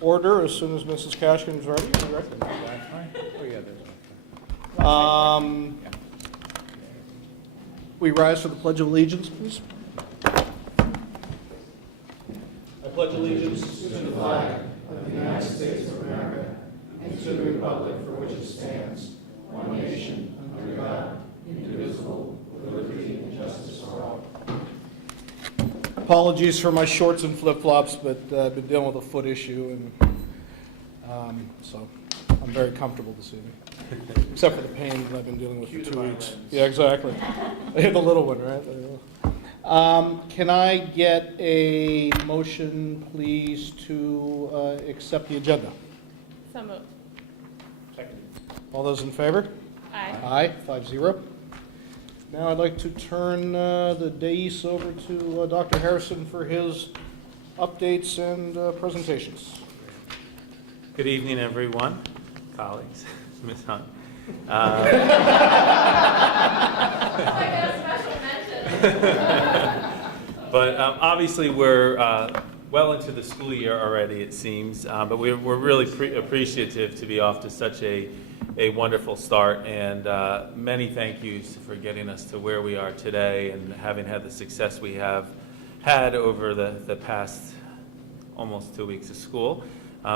order as soon as Mrs. Cashkin is ready. You ready? Oh, yeah, there's We rise for the Pledge of Allegiance, please. I pledge allegiance to the flag of the United States of America and to the republic for which it stands, one nation, under God, indivisible, with liberty and justice for all. Apologies for my shorts and flip-flops, but I've been dealing with a foot issue, and so I'm very comfortable this evening, except for the pain that I've been dealing with for 2 weeks. Yeah, exactly. I hit the little one, right? Can I get a motion, please, to accept the agenda? So moved. Second. All those in favor? Aye. Aye, 5-0. Now I'd like to turn the dais over to Dr. Harrison for his updates and presentations. Good evening, everyone, colleagues, Ms. Hunt. But obviously we're well into the school year already, it seems, but we're really appreciative to be off to such a wonderful start, and many thank yous for getting us to where we are today and having had the success we have had over the past almost 2 weeks of school.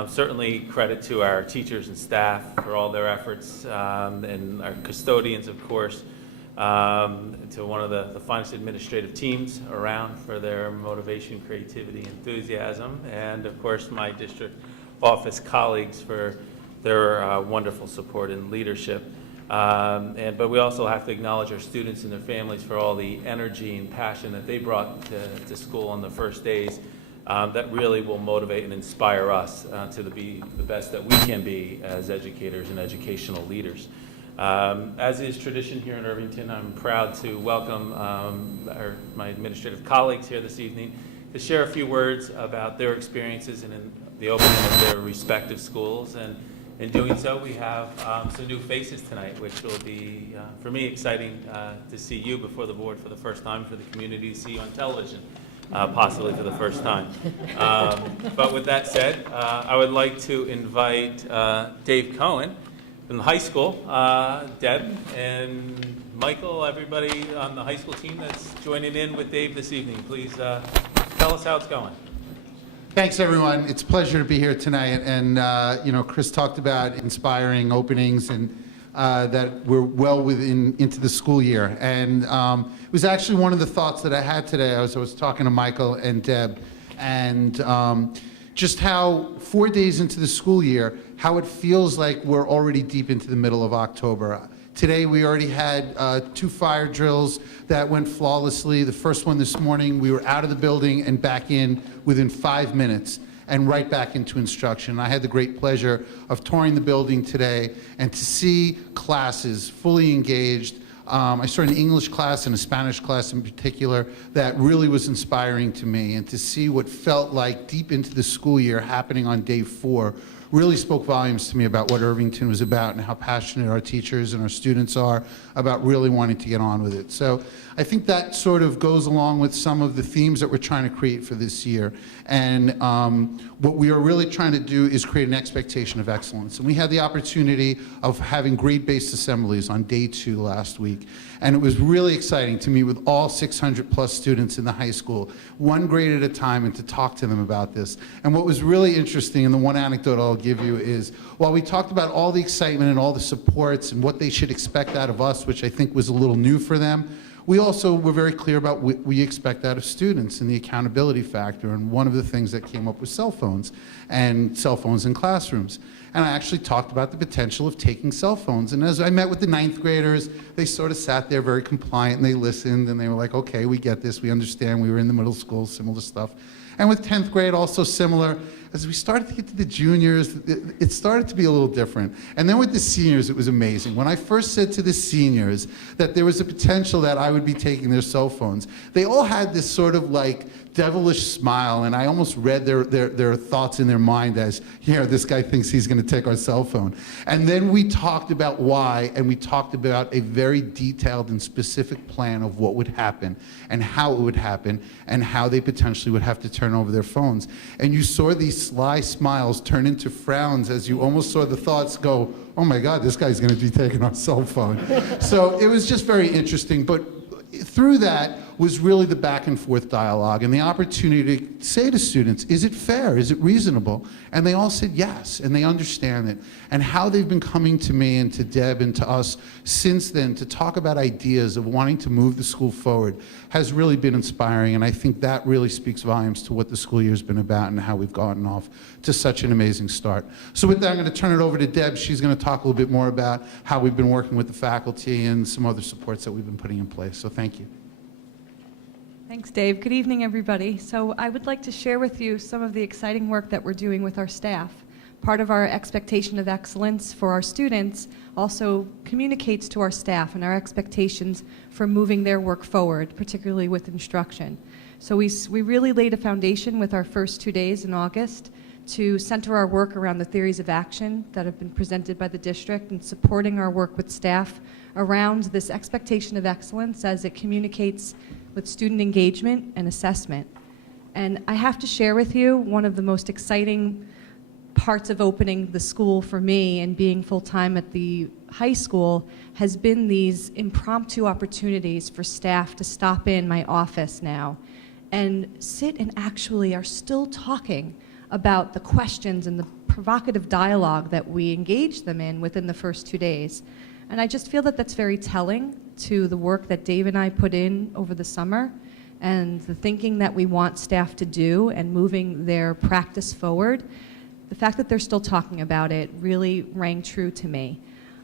Certainly credit to our teachers and staff for all their efforts, and our custodians, of course, to one of the finest administrative teams around for their motivation, creativity, enthusiasm, and of course my district office colleagues for their wonderful support and leadership. But we also have to acknowledge our students and their families for all the energy and passion that they brought to school on the first days. That really will motivate and inspire us to be the best that we can be as educators and educational leaders. As is tradition here in Irvington, I'm proud to welcome my administrative colleagues here this evening to share a few words about their experiences in the opening of their respective schools. And in doing so, we have some new faces tonight, which will be, for me, exciting to see you before the board for the first time, for the community to see you on television. Possibly for the first time. But with that said, I would like to invite Dave Cohen from the high school, Deb and Michael, everybody on the high school team that's joining in with Dave this evening. Please tell us how it's going. Thanks, everyone. It's a pleasure to be here tonight. And, Chris talked about inspiring openings and that we're well into the school year. And it was actually one of the thoughts that I had today. I was talking to Michael and Deb, and just how 4 days into the school year, how it feels like we're already deep into the middle of October. Today we already had 2 fire drills that went flawlessly. The first one this morning, we were out of the building and back in within 5 minutes, and right back into instruction. I had the great pleasure of touring the building today and to see classes fully engaged. I saw an English class and a Spanish class in particular that really was inspiring to me, and to see what felt like deep into the school year happening on day 4 really spoke volumes to me about what Irvington was about and how passionate our teachers and our students are about really wanting to get on with it. So I think that sort of goes along with some of the themes that we're trying to create for this year. And what we are really trying to do is create an expectation of excellence. And we had the opportunity of having grade-based assemblies on day 2 last week. And it was really exciting to meet with all 600 plus students in the high school, one grade at a time, and to talk to them about this. And what was really interesting, and the one anecdote I'll give you, is while we talked about all the excitement and all the supports and what they should expect out of us, which I think was a little new for them, we also were very clear about what we expect out of students and the accountability factor. And one of the things that came up was cell phones in classrooms. And I actually talked about the potential of taking cell phones. And as I met with the 9th graders, they sort of sat there very compliant, and they listened, and they were like, okay, we get this, we understand, we were in the middle school, similar stuff. And with 10th grade, also similar. As we started to get to the juniors, it started to be a little different. And then with the seniors, it was amazing. When I first said to the seniors that there was a potential that I would be taking their cell phones, they all had this sort of like devilish smile, and I almost read their thoughts in their mind as, yeah, this guy thinks he's going to take our cell phone. And then we talked about why, and we talked about a very detailed and specific plan of what would happen and how it would happen and how they potentially would have to turn over their phones. And you saw these sly smiles turn into frowns as you almost saw the thoughts go, oh my God, this guy's going to be taking our cell phone. So it was just very interesting. But through that was really the back and forth dialogue and the opportunity to say to students, is it fair? Is it reasonable? And they all said yes, and they understand it. And how they've been coming to me and to Deb and to us since then to talk about ideas of wanting to move the school forward has really been inspiring. And I think that really speaks volumes to what the school year has been about and how we've gotten off to such an amazing start. So with that, I'm going to turn it over to Deb. She's going to talk a little bit more about how we've been working with the faculty and some other supports that we've been putting in place. So thank you. Thanks, Dave. Good evening, everybody. So I would like to share with you some of the exciting work that we're doing with our staff. Part of our expectation of excellence for our students also communicates to our staff and our expectations for moving their work forward, particularly with instruction. So we really laid a foundation with our first 2 days in August to center our work around the theories of action that have been presented by the district and supporting our work with staff around this expectation of excellence as it communicates with student engagement and assessment. And I have to share with you one of the most exciting parts of opening the school for me and being full-time at the high school has been these impromptu opportunities for staff to stop in my office now and sit and actually are still talking about the questions and the provocative dialogue that we engaged them in within the first 2 days. And I just feel that that's very telling to the work that Dave and I put in over the summer and the thinking that we want staff to do and moving their practice forward. The fact that they're still talking about it really rang true to me.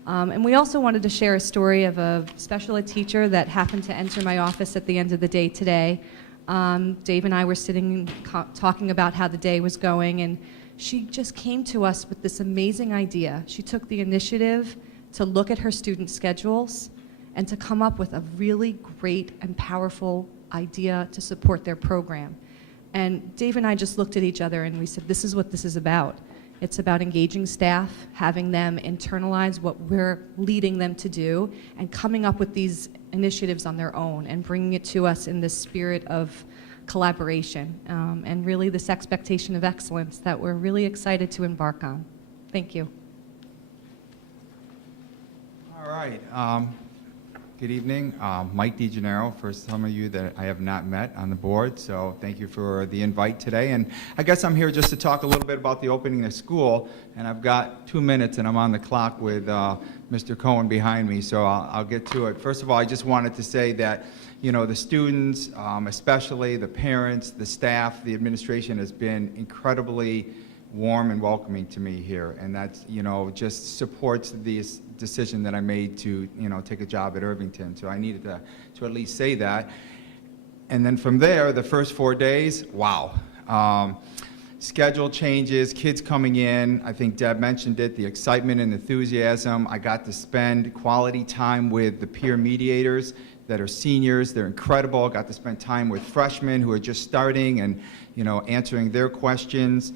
And we also wanted to share a story of a special ed teacher that happened to enter my office at the end of the day today. Dave and I were sitting talking about how the day was going, and she just came to us with this amazing idea. She took the initiative to look at her student schedules and to come up with a really great and powerful idea to support their program. And Dave and I just looked at each other and we said, this is what this is about. It's about engaging staff, having them internalize what we're leading them to do, and coming up with these initiatives on their own and bringing it to us in this spirit of collaboration and really this expectation of excellence that we're really excited to embark on. Thank you. All right. Good evening. Mike DeGennaro, for some of you that I have not met on the board, so thank you for the invite today. And I guess I'm here just to talk a little bit about the opening of school, and I've got 2 minutes and I'm on the clock with Mr. Cohen behind me, so I'll get to it. First of all, I just wanted to say that, you know, the students, especially the parents, the staff, the administration has been incredibly warm and welcoming to me here, and that's, you know, just supports this decision that I made to, you know, take a job at Irvington. So I needed to at least say that. And then from there, the first 4 days, wow. Schedule changes, kids coming in, I think Deb mentioned it, the excitement and enthusiasm. I got to spend quality time with the peer mediators that are seniors. They're incredible. I got to spend time with freshmen who are just starting and, you know, answering their questions.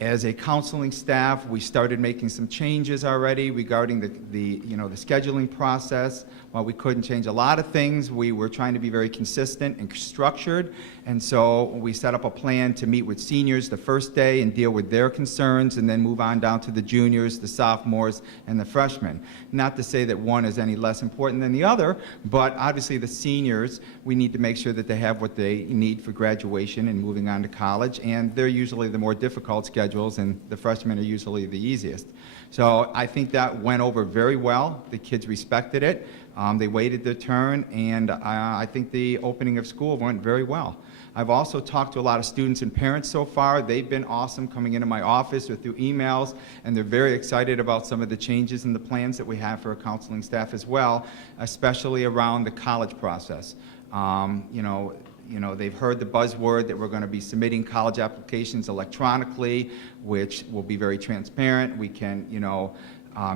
As a counseling staff, we started making some changes already regarding the scheduling process. While we couldn't change a lot of things, we were trying to be very consistent and structured, and so we set up a plan to meet with seniors the first day and deal with their concerns, and then move on down to the juniors, the sophomores, and the freshmen. Not to say that one is any less important than the other, but obviously the seniors, we need to make sure that they have what they need for graduation and moving on to college, and they're usually the more difficult schedules, and the freshmen are usually the easiest. So I think that went over very well. The kids respected it. They waited their turn, and I think the opening of school went very well. I've also talked to a lot of students and parents so far. They've been awesome coming into my office or through emails, and they're very excited about some of the changes and the plans that we have for our counseling staff as well, especially around the college process. You know, they've heard the buzzword that we're going to be submitting college applications electronically, which will be very transparent. We can, you know,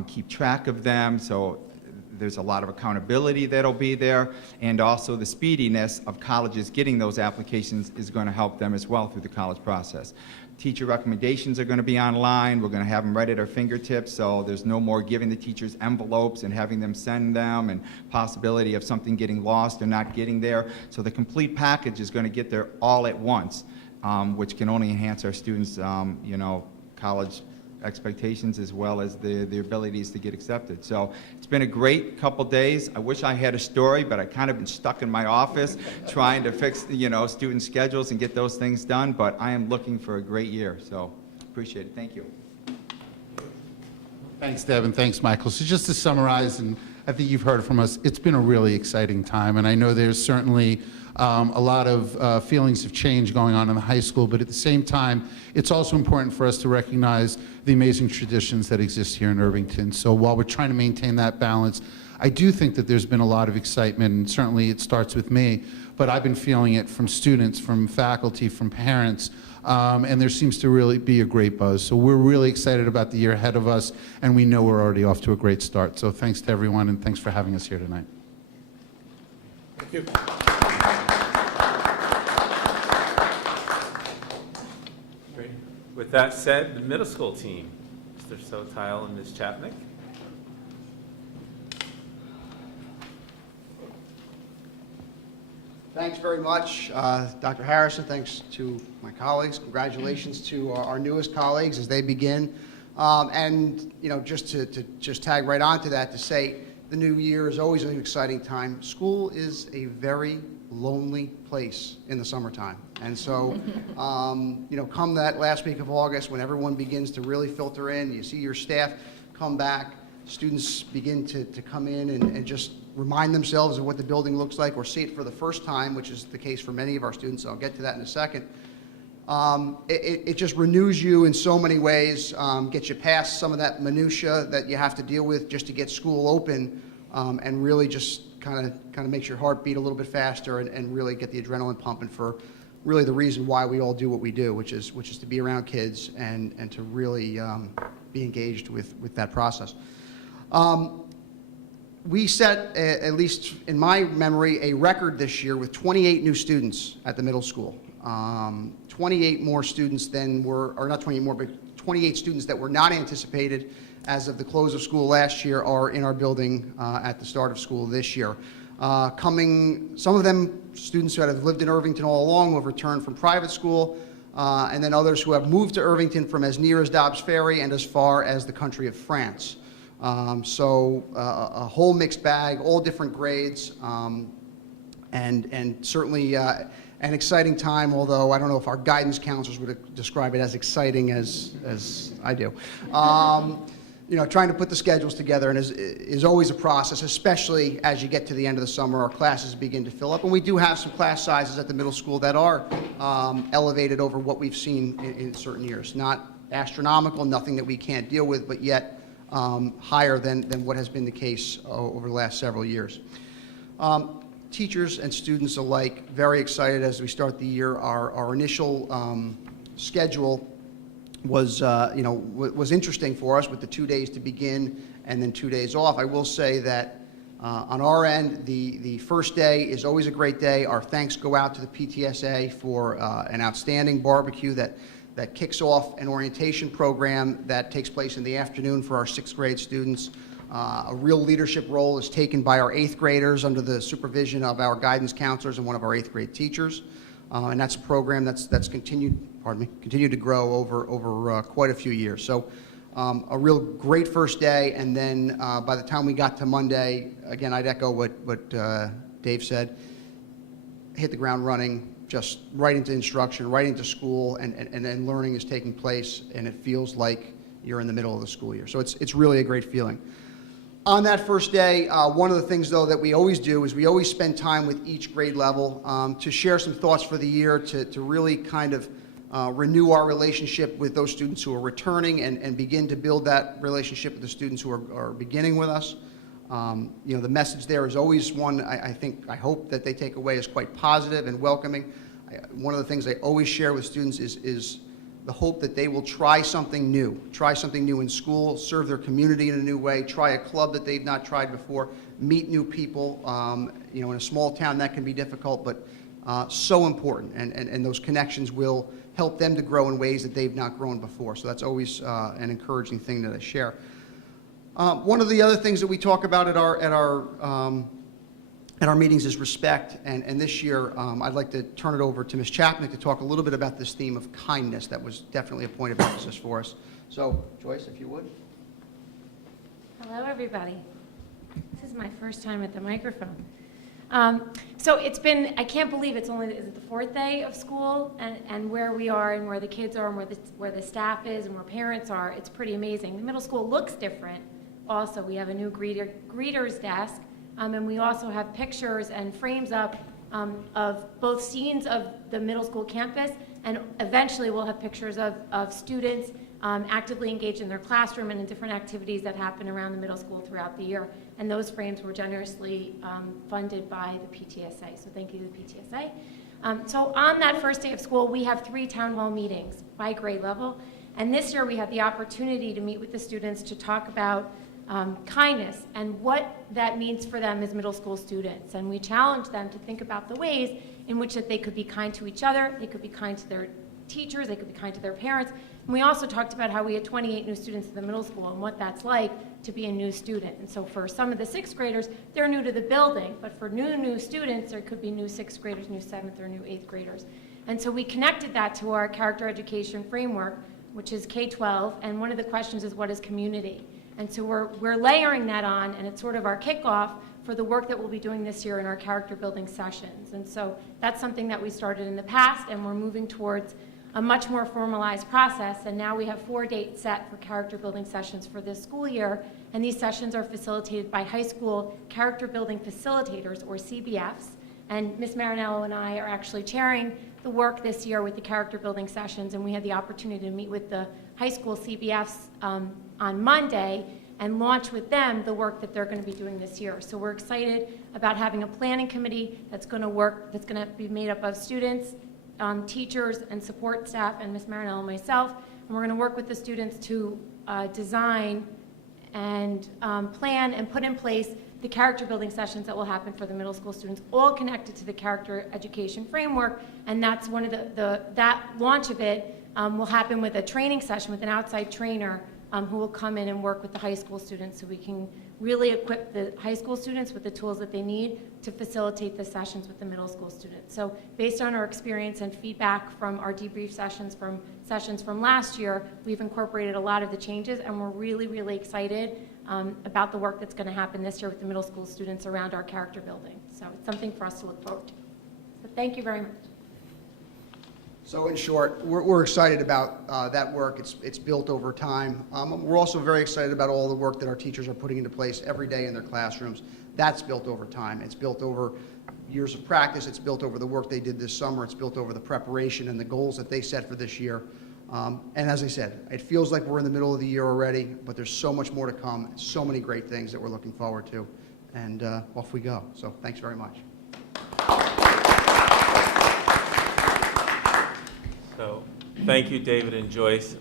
keep track of them. So there's a lot of accountability that'll be there, and also the speediness of colleges getting those applications is going to help them as well through the college process. Teacher recommendations are going to be online. We're going to have them right at our fingertips, so there's no more giving the teachers envelopes and having them send them, and possibility of something getting lost or not getting there. So the complete package is going to get there all at once, which can only enhance our students' college expectations as well as the abilities to get accepted. So it's been a great couple days. I wish I had a story, but I kind of been stuck in my office trying to fix student schedules and get those things done, but I am looking for a great year, so appreciate it. Thank you. Thanks, Deb, and thanks, Michael. So just to summarize, and I think you've heard from us, it's been a really exciting time, and I know there's certainly a lot of feelings of change going on in the high school, but at the same time, it's also important for us to recognize the amazing traditions that exist here in Irvington. So while we're trying to maintain that balance, I do think that there's been a lot of excitement, and certainly it starts with me, but I've been feeling it from students, from faculty, from parents, and there seems to really be a great buzz. So we're really excited about the year ahead of us, and we know we're already off to a great start. So thanks to everyone, and thanks for having us here tonight. Thank you. Great. With that said, the middle school team, Mr. Sotile and Ms. Chapnick. Thanks very much, Dr. Harrison. Thanks to my colleagues. Congratulations to our newest colleagues as they begin. And just to tag right onto that, to say the new year is always an exciting time. School is a very lonely place in the summertime. And so, come that last week of August when everyone begins to really filter in, you see your staff come back, students begin to come in and just remind themselves of what the building looks like or see it for the first time, which is the case for many of our students. I'll get to that in a second. It just renews you in so many ways, gets you past some of that minutia that you have to deal with just to get school open, and really just kind of makes your heart beat a little bit faster and really get the adrenaline pumping for really the reason why we all do what we do, which is to be around kids and to really be engaged with that process. We set, at least in my memory, a record this year with 28 new students at the middle school. 28 more students than were, or not 28 more, but 28 students that were not anticipated as of the close of school last year are in our building at the start of school this year. Some of them students who have lived in Irvington all along, who have returned from private school, and then others who have moved to Irvington from as near as Dobbs Ferry and as far as the country of France. So a whole mixed bag, all different grades, and certainly an exciting time, although I don't know if our guidance counselors would describe it as exciting as I do. Trying to put the schedules together and is always a process, especially as you get to the end of the summer, our classes begin to fill up. And we do have some class sizes at the middle school that are elevated over what we've seen in certain years. Not astronomical, nothing that we can't deal with, but yet higher than what has been the case over the last several years. Teachers and students alike very excited as we start the year. Our initial schedule was interesting for us with the 2 days to begin and then 2 days off. I will say that on our end, the first day is always a great day. Our thanks go out to the PTSA for an outstanding barbecue that kicks off an orientation program that takes place in the afternoon for our 6th grade students. A real leadership role is taken by our 8th graders under the supervision of our guidance counselors and one of our 8th grade teachers. And that's a program that's continued to grow over quite a few years. So a real great first day, and then by the time we got to Monday, again, I'd echo what Dave said, hit the ground running, just right into instruction, right into school, and then learning is taking place, and it feels like you're in the middle of the school year. So it's really a great feeling. On that first day, one of the things, though, that we always do is we always spend time with each grade level to share some thoughts for the year, to really kind of renew our relationship with those students who are returning and begin to build that relationship with the students who are beginning with us. The message there is always one I hope that they take away as quite positive and welcoming. One of the things I always share with students is the hope that they will try something new in school, serve their community in a new way, try a club that they've not tried before, meet new people. In a small town that can be difficult, but so important, and those connections will help them to grow in ways that they've not grown before. So that's always an encouraging thing that I share. One of the other things that we talk about at our meetings is respect, and this year I'd like to turn it over to Ms. Chapman to talk a little bit about this theme of kindness. That was definitely a point of emphasis for us. So, Joyce, if you would. Hello, everybody. This is my first time at the microphone. So it's been, I can't believe it's only, is it the fourth day of school, and where we are and where the kids are and where the staff is and where parents are, it's pretty amazing. The middle school looks different. Also, we have a new greeter's desk, and we also have pictures and frames up of both scenes of the middle school campus, and eventually we'll have pictures of students actively engaged in their classroom and in different activities that happen around the middle school throughout the year. And those frames were generously funded by the PTSA, so thank you to the PTSA. So on that first day of school, we have 3 town hall meetings by grade level, and this year we had the opportunity to meet with the students to talk about kindness and what that means for them as middle school students. And we challenged them to think about the ways in which that they could be kind to each other, they could be kind to their teachers, they could be kind to their parents. And we also talked about how we had 28 new students in the middle school and what that's like to be a new student. And so for some of the 6th graders, they're new to the building, but for new students, there could be new 6th graders, new 7th or new 8th graders. And so we connected that to our character education framework, which is K-12, and one of the questions is, what is community? And so we're layering that on, and it's sort of our kickoff for the work that we'll be doing this year in our character building sessions. And so that's something that we started in the past, and we're moving towards a much more formalized process, and now we have 4 dates set for character building sessions for this school year, and these sessions are facilitated by high school character building facilitators, or CBFs, and Ms. Marinello and I are actually chairing the work this year with the character building sessions, and we had the opportunity to meet with the high school CBFs on Monday and launch with them the work that they're going to be doing this year. So we're excited about having a planning committee that's going to be made up of students, teachers and support staff, and Ms. Marinello and myself, and we're going to work with the students to design and plan and put in place the character building sessions that will happen for the middle school students, all connected to the character education framework. And that's one of that launch of it will happen with a training session with an outside trainer who will come in and work with the high school students, so we can really equip the high school students with the tools that they need to facilitate the sessions with the middle school students. So based on our experience and feedback from our debrief sessions from last year, we've incorporated a lot of the changes, and we're really, really excited about the work that's going to happen this year with the middle school students around our character building. So it's something for us to look forward to. So thank you very much. So in short, we're excited about that work. It's built over time. We're also very excited about all the work that our teachers are putting into place every day in their classrooms. That's built over time. It's built over years of practice. It's built over the work they did this summer. It's built over the preparation and the goals that they set for this year. And as I said, it feels like we're in the middle of the year already, but there's so much more to come, so many great things that we're looking forward to. And off we go. So thanks very much. So, thank you, David and Joyce.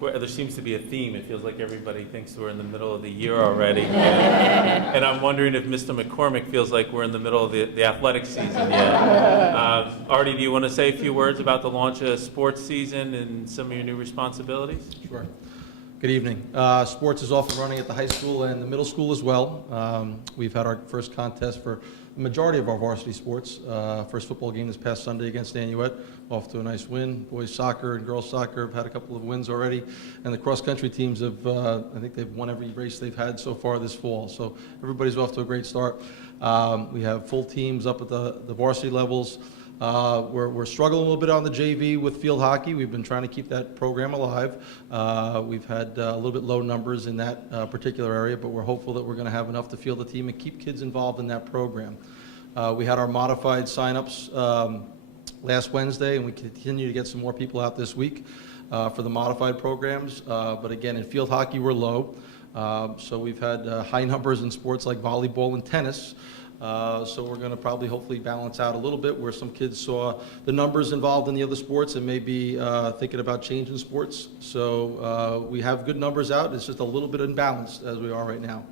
There seems to be a theme. It feels like everybody thinks we're in the middle of the year already. And I'm wondering if Mr. McCormick feels like we're in the middle of the athletic season yet. Artie, do you want to say a few words about the launch of sports season and some of your new responsibilities? Sure. Good evening. Sports is off and running at the high school and the middle school as well. We've had our first contest for the majority of our varsity sports. First football game this past Sunday against Nanuet, off to a nice win. Boys soccer and girls soccer have had a couple of wins already. And the cross-country teams have, I think they've won every race they've had so far this fall. So everybody's off to a great start. We have full teams up at the varsity levels. We're struggling a little bit on the JV with field hockey. We've been trying to keep that program alive. We've had a little bit low numbers in that particular area, but we're hopeful that we're going to have enough to field a team and keep kids involved in that program. We had our modified sign-ups last Wednesday, and we continue to get some more people out this week for the modified programs. But again, in field hockey, we're low. So we've had high numbers in sports like volleyball and tennis. So we're going to probably hopefully balance out a little bit where some kids saw the numbers involved in the other sports and maybe thinking about changing sports. So we have good numbers out. It's just a little bit imbalanced as we are right now.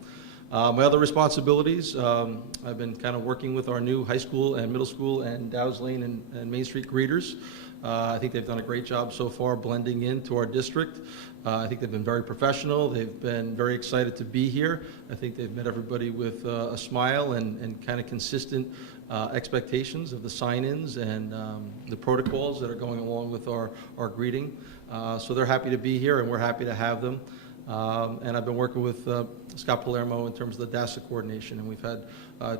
My other responsibilities, I've been kind of working with our new high school and middle school and Dow's Lane and Main Street greeters. I think they've done a great job so far blending into our district. I think they've been very professional. They've been very excited to be here. I think they've met everybody with a smile and kind of consistent expectations of the sign-ins and the protocols that are going along with our greeting. So they're happy to be here, and we're happy to have them. And I've been working with Scott Palermo in terms of the DASA coordination, and we've had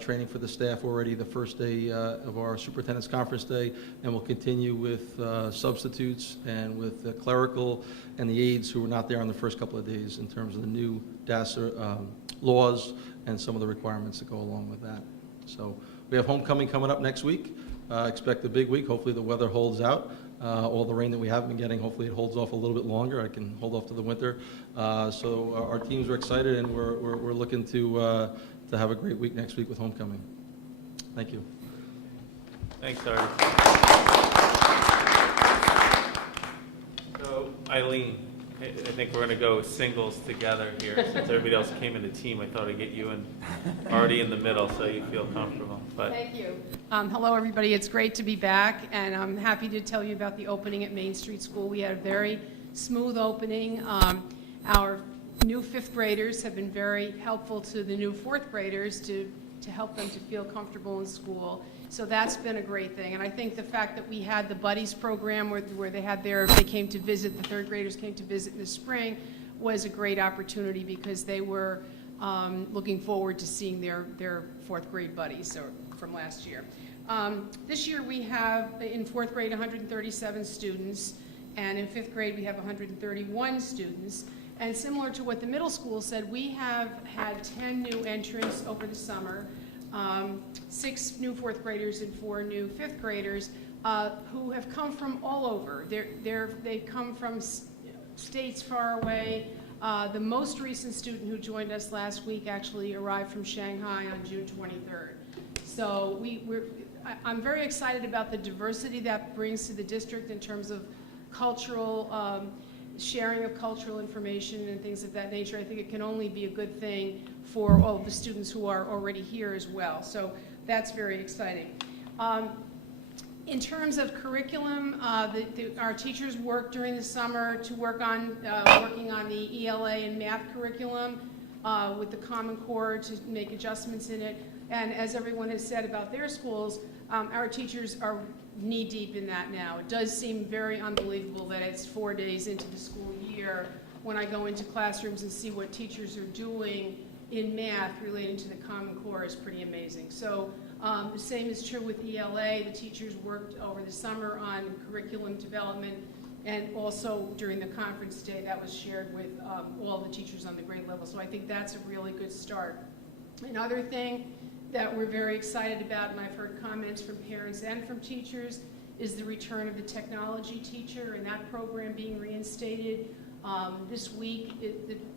training for the staff already the first day of our superintendent's conference day, and we'll continue with substitutes and with the clerical and the aides who were not there on the first couple of days in terms of the new DASA laws and some of the requirements that go along with that. So we have homecoming coming up next week. Expect a big week. Hopefully the weather holds out. All the rain that we have been getting, hopefully it holds off a little bit longer. I can hold off to the winter. So our teams are excited, and we're looking to have a great week next week with homecoming. Thank you. Thanks, Artie. So, Eileen, I think we're going to go singles together here. Since everybody else came in the team, I thought I'd get you in already in the middle so you feel comfortable. But Thank you. Hello, everybody. It's great to be back, and I'm happy to tell you about the opening at Main Street School. We had a very smooth opening. Our new fifth graders have been very helpful to the new fourth graders to help them to feel comfortable in school. So that's been a great thing. And I think the fact that we had the Buddies program where they came to visit, the third graders came to visit in the spring, was a great opportunity because they were looking forward to seeing their fourth grade buddies from last year. This year we have, in fourth grade, 137 students, and in fifth grade we have 131 students. And similar to what the middle school said, we have had 10 new entrants over the summer, 6 new fourth graders and 4 new fifth graders who have come from all over. They come from states far away. The most recent student who joined us last week actually arrived from Shanghai on June 23rd. So I'm very excited about the diversity that brings to the district in terms of cultural sharing of cultural information and things of that nature. I think it can only be a good thing for all of the students who are already here as well. So that's very exciting. In terms of curriculum, our teachers worked during the summer to work on working on the ELA and math curriculum with the Common Core to make adjustments in it. And as everyone has said about their schools, our teachers are knee-deep in that now. It does seem very unbelievable that it's 4 days into the school year when I go into classrooms and see what teachers are doing in math relating to the Common Core is pretty amazing. So the same is true with ELA. The teachers worked over the summer on curriculum development, and also during the conference day that was shared with all the teachers on the grade level. So I think that's a really good start. Another thing that we're very excited about, and I've heard comments from parents and from teachers, is the return of the technology teacher and that program being reinstated. This week,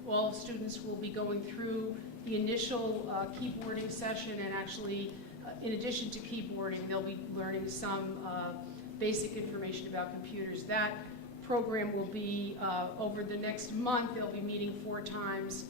all students will be going through the initial keyboarding session, and actually, in addition to keyboarding, they'll be learning some basic information about computers. That program will be, over the next month, they'll be meeting 4 times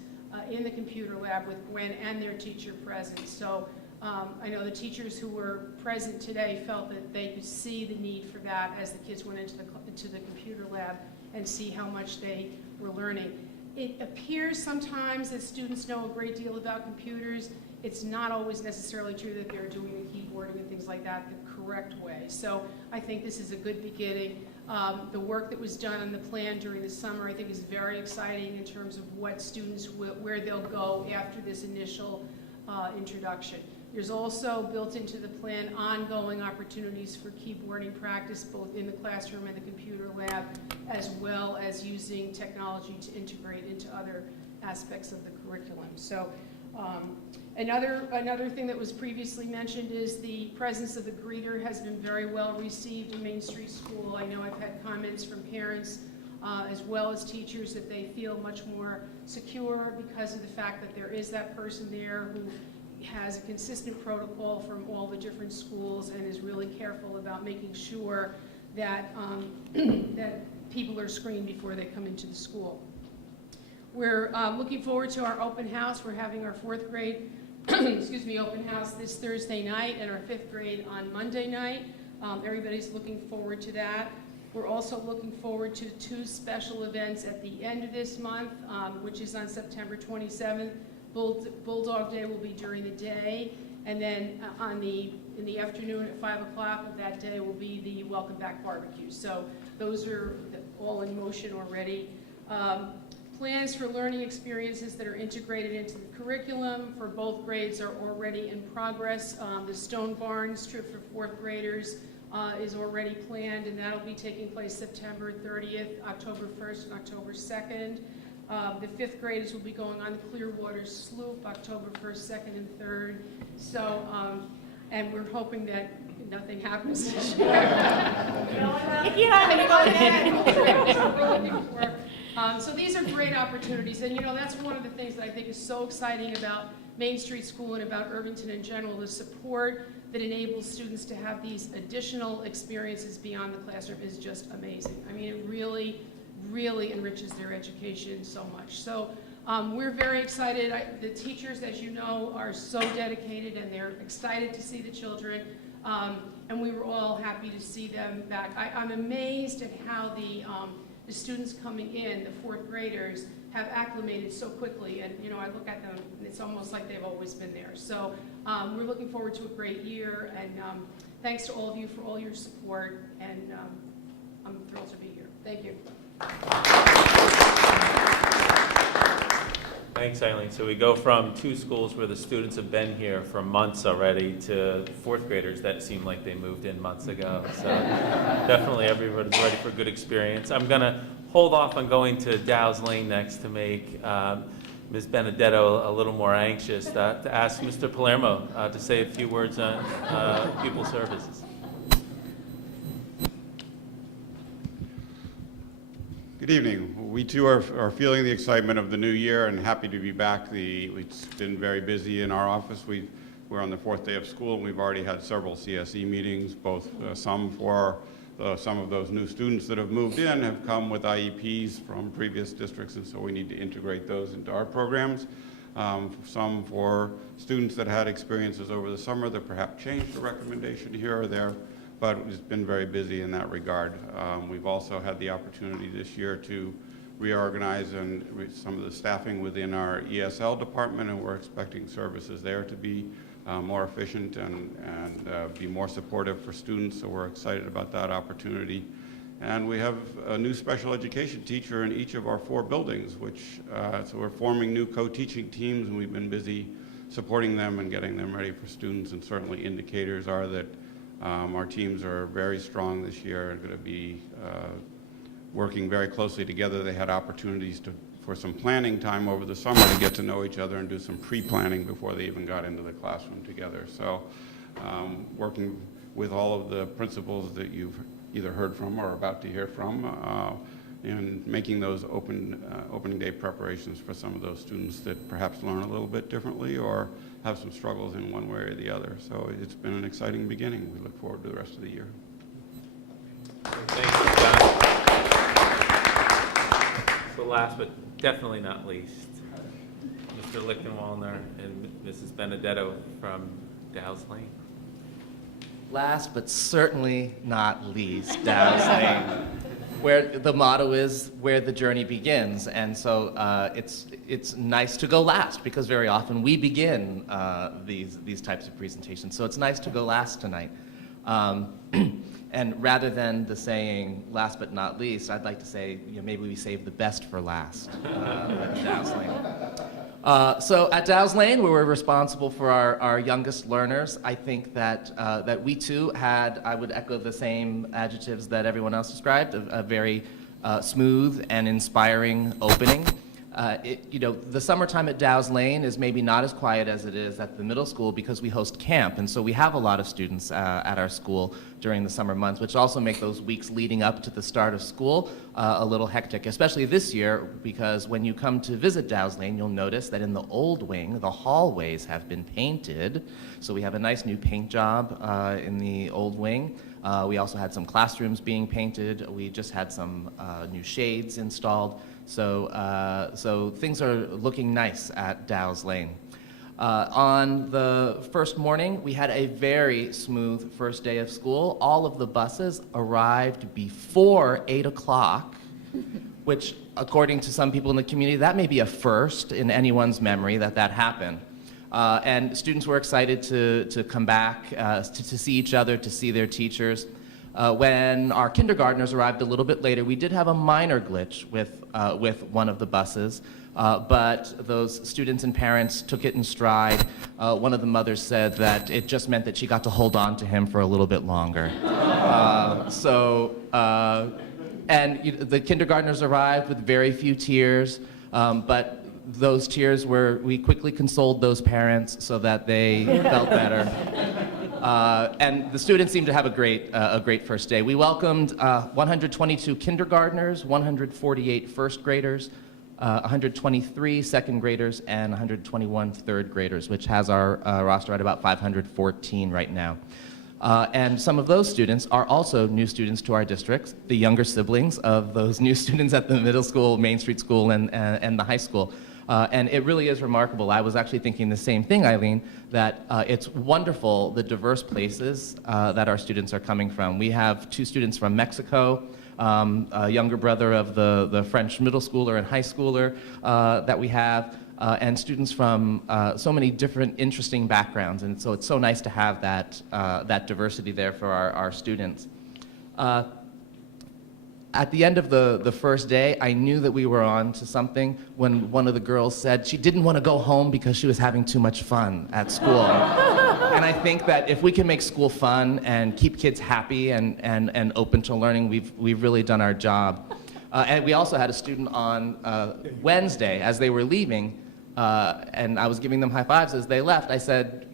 in the computer lab with Gwen and their teacher present. So I know the teachers who were present today felt that they could see the need for that as the kids went into the computer lab and see how much they were learning. It appears sometimes that students know a great deal about computers. It's not always necessarily true that they're doing the keyboarding and things like that the correct way. So I think this is a good beginning. The work that was done on the plan during the summer I think is very exciting in terms of what students, where they'll go after this initial introduction. There's also built into the plan ongoing opportunities for keyboarding practice both in the classroom and the computer lab, as well as using technology to integrate into other aspects of the curriculum. So another thing that was previously mentioned is the presence of the greeter has been very well received in Main Street School. I know I've had comments from parents as well as teachers that they feel much more secure because of the fact that there is that person there who has a consistent protocol from all the different schools and is really careful about making sure that, that people are screened before they come into the school. We're looking forward to our open house. We're having our fourth grade excuse me, open house this Thursday night and our fifth grade on Monday night. Everybody's looking forward to that. We're also looking forward to 2 special events at the end of this month, which is on September 27th. Bulldog Day will be during the day, and then in the afternoon at 5 o'clock of that day will be the Welcome Back Barbecue. So those are all in motion already. Plans for learning experiences that are integrated into the curriculum for both grades are already in progress. The Stone Barns trip for 4th graders is already planned, and that'll be taking place September 30th, October 1st, and October 2nd. The 5th graders will be going on the Clearwater Sloop October 1st, 2nd, and 3rd. So, and we're hoping that nothing happens this year. If you have any So these are great opportunities, and that's one of the things that I think is so exciting about Main Street School and about Irvington in general, the support that enables students to have these additional experiences beyond the classroom is just amazing. I mean, it really, really enriches their education so much. So we're very excited. The teachers, as you know, are so dedicated, and they're excited to see the children, and we were all happy to see them back. I'm amazed at how the students coming in, the 4th graders, have acclimated so quickly, and I look at them and it's almost like they've always been there. So we're looking forward to a great year, and thanks to all of you for all your support, and I'm thrilled to be here. Thank you. Thanks, Eileen. So we go from 2 schools where the students have been here for months already to 4th graders that seem like they moved in months ago. So definitely everybody's ready for a good experience. I'm going to hold off on going to Dow's Lane next to make Ms. Benedetto a little more anxious, to ask Mr. Palermo to say a few words on pupil services. Good evening. We too are feeling the excitement of the new year and happy to be back. It's been very busy in our office. We're on the 4th day of school, and we've already had several CSE meetings, both some for some of those new students that have moved in have come with IEPs from previous districts, and so we need to integrate those into our programs. Some for students that had experiences over the summer that perhaps changed a recommendation here or there, but it's been very busy in that regard. We've also had the opportunity this year to reorganize some of the staffing within our ESL department, and we're expecting services there to be more efficient and be more supportive for students, so we're excited about that opportunity. And we have a new special education teacher in each of our 4 buildings, so we're forming new co-teaching teams, and we've been busy supporting them and getting them ready for students, and certainly indicators are that our teams are very strong this year and going to be working very closely together. They had opportunities for some planning time over the summer to get to know each other and do some pre-planning before they even got into the classroom together. So working with all of the principals that you've either heard from or about to hear from and making those opening day preparations for some of those students that perhaps learn a little bit differently or have some struggles in one way or the other. So it's been an exciting beginning. We look forward to the rest of the year. Thank you, John. So last but definitely not least, Mr. Lichtenwallner and Mrs. Benedetto from Dow's Lane. Last but certainly not least, Dow's Lane, where the motto is where the journey begins. And so it's nice to go last, because very often we begin these types of presentations. So it's nice to go last tonight. And rather than the saying last but not least, I'd like to say maybe we save the best for last at Dow's Lane. So at Dow's Lane, where we're responsible for our youngest learners, I think that we too had, I would echo the same adjectives that everyone else described, a very smooth and inspiring opening. The summertime at Dow's Lane is maybe not as quiet as it is at the middle school because we host camp, and so we have a lot of students at our school during the summer months, which also make those weeks leading up to the start of school a little hectic, especially this year, because when you come to visit Dow's Lane, you'll notice that in the old wing, the hallways have been painted, so we have a nice new paint job in the old wing. We also had some classrooms being painted. We just had some new shades installed. So things are looking nice at Dow's Lane. On the first morning, we had a very smooth first day of school. All of the buses arrived before 8 o'clock, which, according to some people in the community, that may be a first in anyone's memory that happened. And students were excited to come back, to see each other, to see their teachers. When our kindergartners arrived a little bit later, we did have a minor glitch with one of the buses. But those students and parents took it in stride. One of the mothers said that it just meant that she got to hold on to him for a little bit longer. The kindergartners arrived with very few tears, but those tears we quickly consoled those parents so that they felt better. And the students seemed to have a great first day. We welcomed 122 kindergartners, 148 first graders, 123 second graders, and 121 third graders, which has our roster at about 514 right now. And some of those students are also new students to our districts, the younger siblings of those new students at the middle school, Main Street School, and the high school. And it really is remarkable. I was actually thinking the same thing, Eileen, that it's wonderful the diverse places that our students are coming from. We have 2 students from Mexico, a younger brother of the French middle schooler and high schooler that we have, and students from so many different interesting backgrounds. And so it's so nice to have that diversity there for our students. At the end of the first day, I knew that we were on to something when one of the girls said she didn't want to go home because she was having too much fun at school. And I think that if we can make school fun and keep kids happy and open to learning, we've really done our job. And we also had a student on Wednesday as they were leaving, and I was giving them high fives as they left. I said,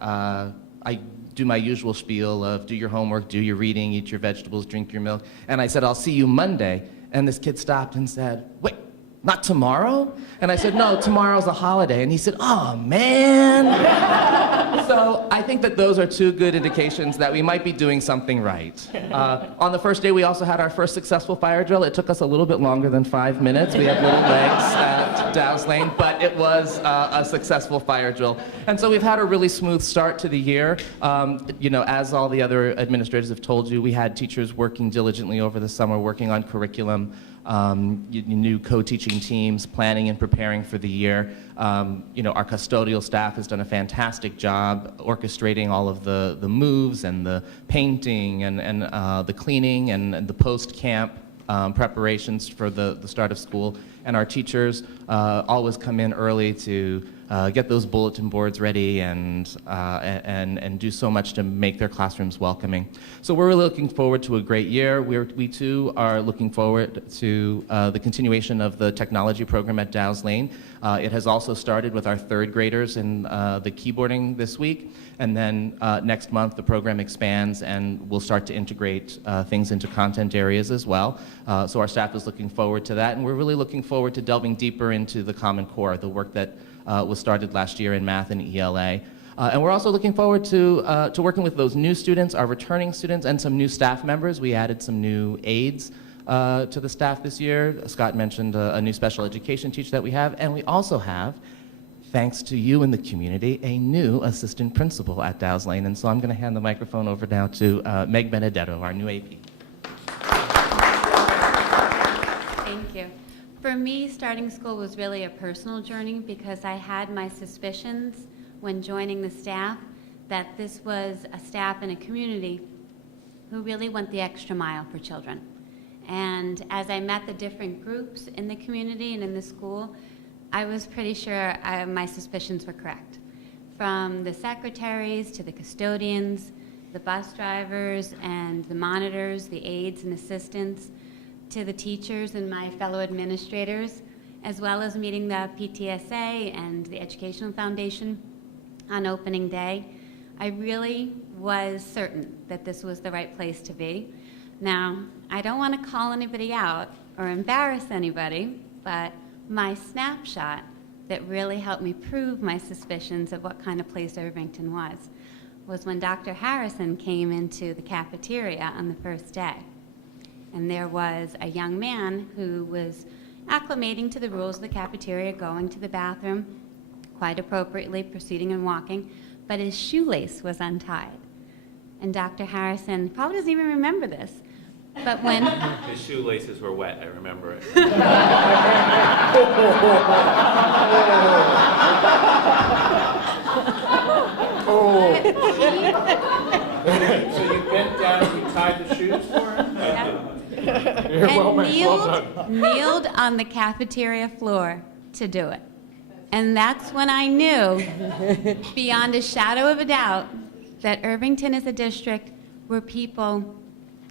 I do my usual spiel of do your homework, do your reading, eat your vegetables, drink your milk. And I said, I'll see you Monday. And this kid stopped and said, wait, not tomorrow? And I said, no, tomorrow's a holiday. And he said, oh, man. So I think that those are 2 good indications that we might be doing something right. On the first day, we also had our first successful fire drill. It took us a little bit longer than 5 minutes. We had little legs at Dow's Lane, but it was a successful fire drill. And so we've had a really smooth start to the year. As all the other administrators have told you, we had teachers working diligently over the summer, working on curriculum, new co-teaching teams, planning and preparing for the year. Our custodial staff has done a fantastic job orchestrating all of the moves and the painting and the cleaning and the post-camp preparations for the start of school. And our teachers always come in early to get those bulletin boards ready and do so much to make their classrooms welcoming. So we're really looking forward to a great year. We too are looking forward to the continuation of the technology program at Dow's Lane. It has also started with our third graders in the keyboarding this week. And then next month the program expands and we'll start to integrate things into content areas as well. So our staff is looking forward to that, and we're really looking forward to delving deeper into the Common Core, the work that was started last year in math and ELA. And we're also looking forward to working with those new students, our returning students, and some new staff members. We added some new aides to the staff this year. Scott mentioned a new special education teacher that we have, and we also have, thanks to you in the community, a new assistant principal at Dow's Lane. And so I'm going to hand the microphone over now to Meg Benedetto, our new AP. Thank you. For me, starting school was really a personal journey because I had my suspicions when joining the staff that this was a staff and a community who really went the extra mile for children. And as I met the different groups in the community and in the school, I was pretty sure my suspicions were correct. From the secretaries to the custodians, the bus drivers and the monitors, the aides and assistants, to the teachers and my fellow administrators, as well as meeting the PTSA and the Educational Foundation on opening day, I really was certain that this was the right place to be. Now, I don't want to call anybody out or embarrass anybody, but my snapshot that really helped me prove my suspicions of what kind of place Irvington was was when Dr. Harrison came into the cafeteria on the first day. And there was a young man who was acclimating to the rules of the cafeteria, going to the bathroom, quite appropriately, proceeding and walking, but his shoelace was untied. And Dr. Harrison probably doesn't even remember this, but when... His shoelaces were wet, I remember it. So you bent down and you tied the shoes for him? You're well, and man. Well done. kneeled on the cafeteria floor to do it. And that's when I knew, beyond a shadow of a doubt, that Irvington is a district where people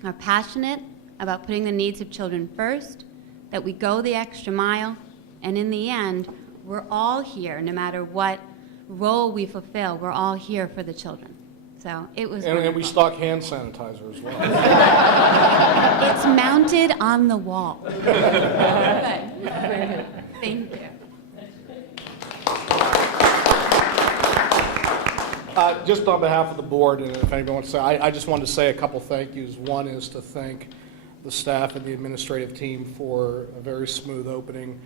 are passionate about putting the needs of children first, that we go the extra mile, and in the end, we're all here, no matter what role we fulfill, we're all here for the children. So it was And we stock hand sanitizer as well. It's mounted on the wall. Good. Thank you. Just on behalf of the board, and if anyone wants to say, I just wanted to say a couple thank yous. One is to thank the staff and the administrative team for a very smooth opening.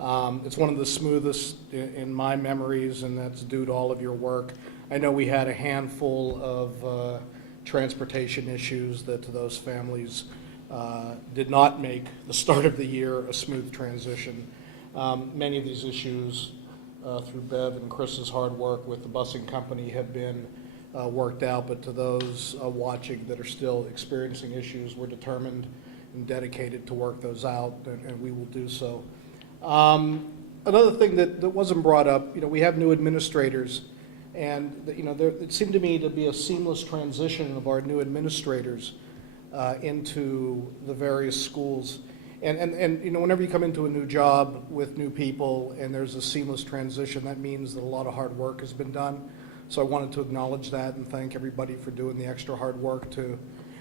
It's one of the smoothest in my memories, and that's due to all of your work. I know we had a handful of transportation issues that to those families did not make the start of the year a smooth transition. Many of these issues through Bev and Chris's hard work with the busing company have been worked out, but to those watching that are still experiencing issues, we're determined and dedicated to work those out, and we will do so. Another thing that wasn't brought up, we have new administrators, and it seemed to me to be a seamless transition of our new administrators into the various schools. And whenever you come into a new job with new people and there's a seamless transition, that means that a lot of hard work has been done. So I wanted to acknowledge that and thank everybody for doing the extra hard work to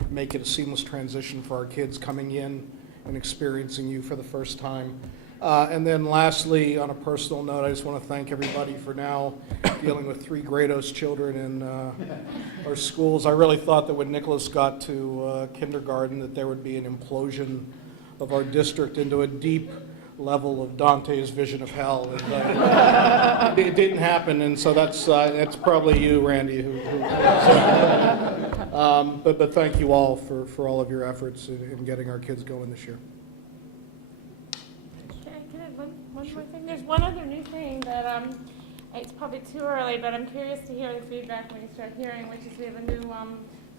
make it a seamless transition for our kids coming in and experiencing you for the first time. And then lastly, on a personal note, I just want to thank everybody for now dealing with 3 Grados children in our schools. I really thought that when Nicholas got to kindergarten that there would be an implosion of our district into a deep level of Dante's vision of hell. And, it didn't happen, and so that's probably you, Randy. But thank you all for all of your efforts in getting our kids going this year. Can I add one more thing? There's one other new thing that it's probably too early, but I'm curious to hear the feedback when you start hearing, which is we have a new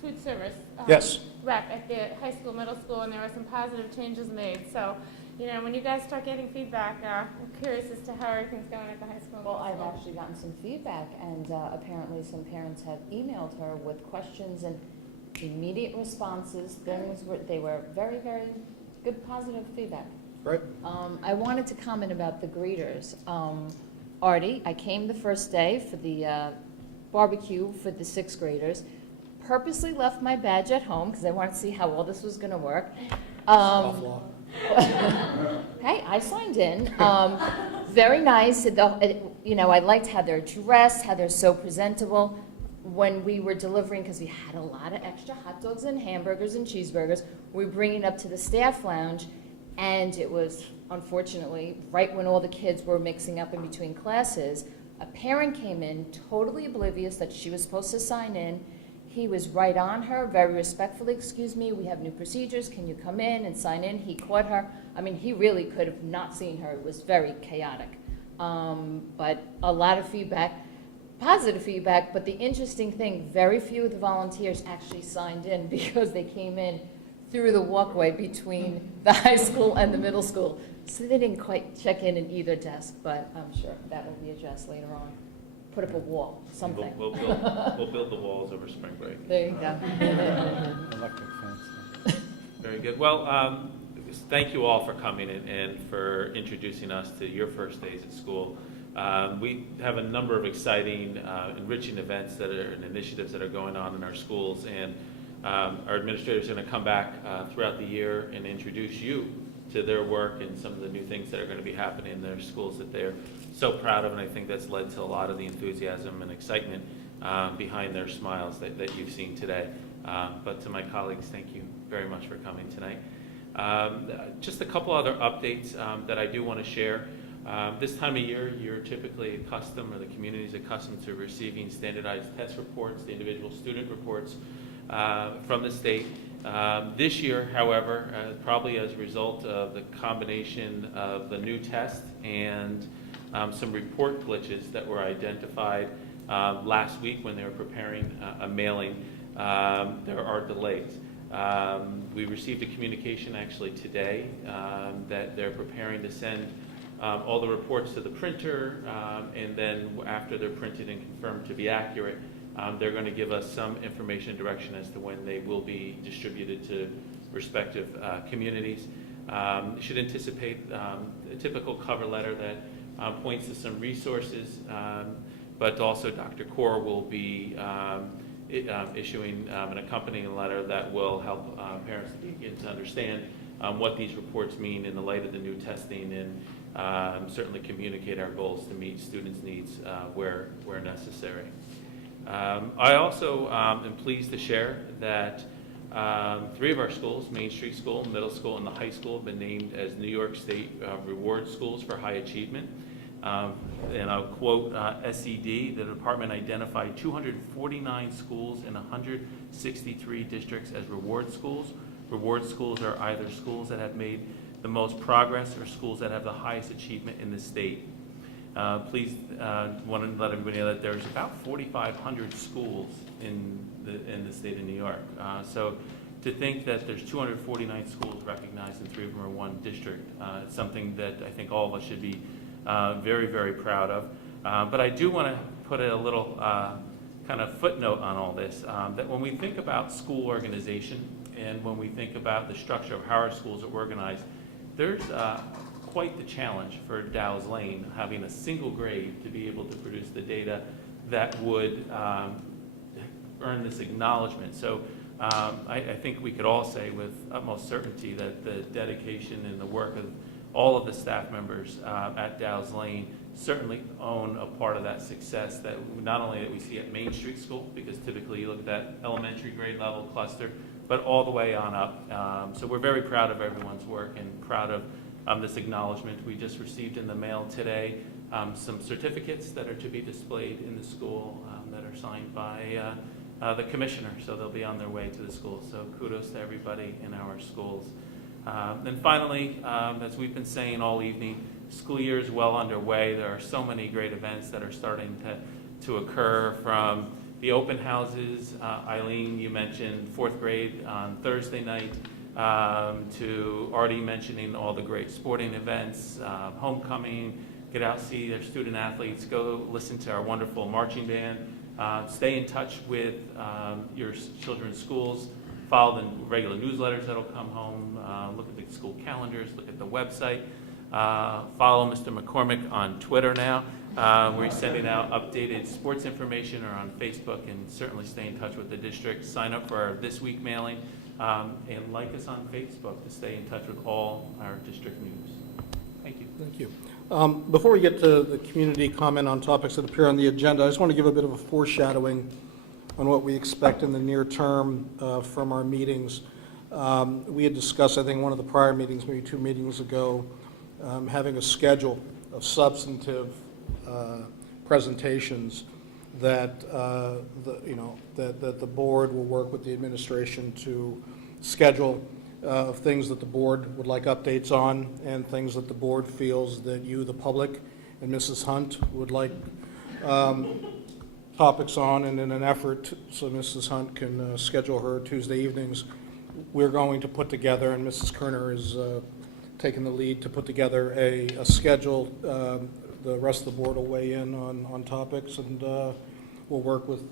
food service Yes. rep at the high school, middle school, and there were some positive changes made. So, when you guys start getting feedback, I'm curious as to how everything's going at the high school. Well, I've actually gotten some feedback, and apparently some parents have emailed her with questions and immediate responses. They were very, very good, positive feedback. Right. I wanted to comment about the greeters. Artie, I came the first day for the barbecue for the 6th graders. Purposely left my badge at home because I wanted to see how all this was going to work. Hey, I signed in. Very nice. I liked how they're dressed, how they're so presentable. When we were delivering, because we had a lot of extra hot dogs and hamburgers and cheeseburgers, we were bringing it up to the staff lounge, and it was, unfortunately, right when all the kids were mixing up in between classes, a parent came in totally oblivious that she was supposed to sign in. He was right on her, very respectfully, excuse me, we have new procedures, can you come in and sign in? He caught her. I mean, he really could have not seen her. It was very chaotic. But a lot of feedback, positive feedback, but the interesting thing, very few of the volunteers actually signed in because they came in through the walkway between the high school and the middle school. So they didn't quite check in either desk, but I'm sure that will be addressed later on. Put up a wall, something. We'll build the walls over spring break. There you go. Electric fence. Very good. Well, thank you all for coming and for introducing us to your first days at school. We have a number of exciting, enriching events and initiatives that are going on in our schools, and our administrators are going to come back throughout the year and introduce you to their work and some of the new things that are going to be happening in their schools that they're so proud of, and I think that's led to a lot of the enthusiasm and excitement behind their smiles that you've seen today. But to my colleagues, thank you very much for coming tonight. Just a couple other updates that I do want to share. This time of year, you're typically accustomed, or the community is accustomed to receiving standardized test reports, the individual student reports from the state. This year, however, probably as a result of the combination of the new test and some report glitches that were identified last week when they were preparing a mailing, there are delays. We received a communication actually today that they're preparing to send all the reports to the printer, and then after they're printed and confirmed to be accurate, they're going to give us some information and direction as to when they will be distributed to respective communities. You should anticipate a typical cover letter that points to some resources, but also Dr. Kaur will be issuing an accompanying letter that will help parents begin to understand what these reports mean in the light of the new testing, and certainly communicate our goals to meet students' needs where necessary. I also am pleased to share that 3 of our schools, Main Street School, Middle School, and the high school, have been named as New York State Reward Schools for High Achievement. And I'll quote SED, the department identified 249 schools in 163 districts as reward schools. Reward schools are either schools that have made the most progress or schools that have the highest achievement in the state. Please want to let everybody know that there's about 4,500 schools in the state of New York. So to think that there's 249 schools recognized and 3 of them are one district, it's something that I think all of us should be very, very proud of. But I do want to put a little kind of footnote on all this, that when we think about school organization and when we think about the structure of how our schools are organized, there's quite the challenge for Dow's Lane having a single grade to be able to produce the data that would earn this acknowledgement. So I think we could all say with utmost certainty that the dedication and the work of all of the staff members at Dow's Lane certainly own a part of that success that not only that we see at Main Street School, because typically you look at that elementary grade level cluster, but all the way on up. So we're very proud of everyone's work and proud of this acknowledgement. We just received in the mail today some certificates that are to be displayed in the school that are signed by the commissioner, so they'll be on their way to the school. So kudos to everybody in our schools. And finally, as we've been saying all evening, school year is well underway. There are so many great events that are starting to occur, from the open houses. Eileen, you mentioned 4th grade on Thursday night, to already mentioning all the great sporting events, homecoming, get out, see their student athletes, go listen to our wonderful marching band, stay in touch with your children's schools, follow the regular newsletters that'll come home, look at the school calendars, look at the website, follow Mr. McCormick on Twitter now, where he's sending out updated sports information, or on Facebook, and certainly stay in touch with the district. Sign up for our This Week mailing, and like us on Facebook to stay in touch with all our district news. Thank you. Thank you. Before we get to the community comment on topics that appear on the agenda, I just want to give a bit of a foreshadowing on what we expect in the near term from our meetings. We had discussed, I think, one of the prior meetings, maybe 2 meetings ago, having a schedule of substantive presentations that that the board will work with the administration to schedule, of things that the board would like updates on, and things that the board feels that you, the public, and Mrs. Hunt would like topics on. And in an effort so Mrs. Hunt can schedule her Tuesday evenings, we're going to put together, and Mrs. Kerner is taking the lead to put together a schedule. The rest of the board will weigh in on topics, and we'll work with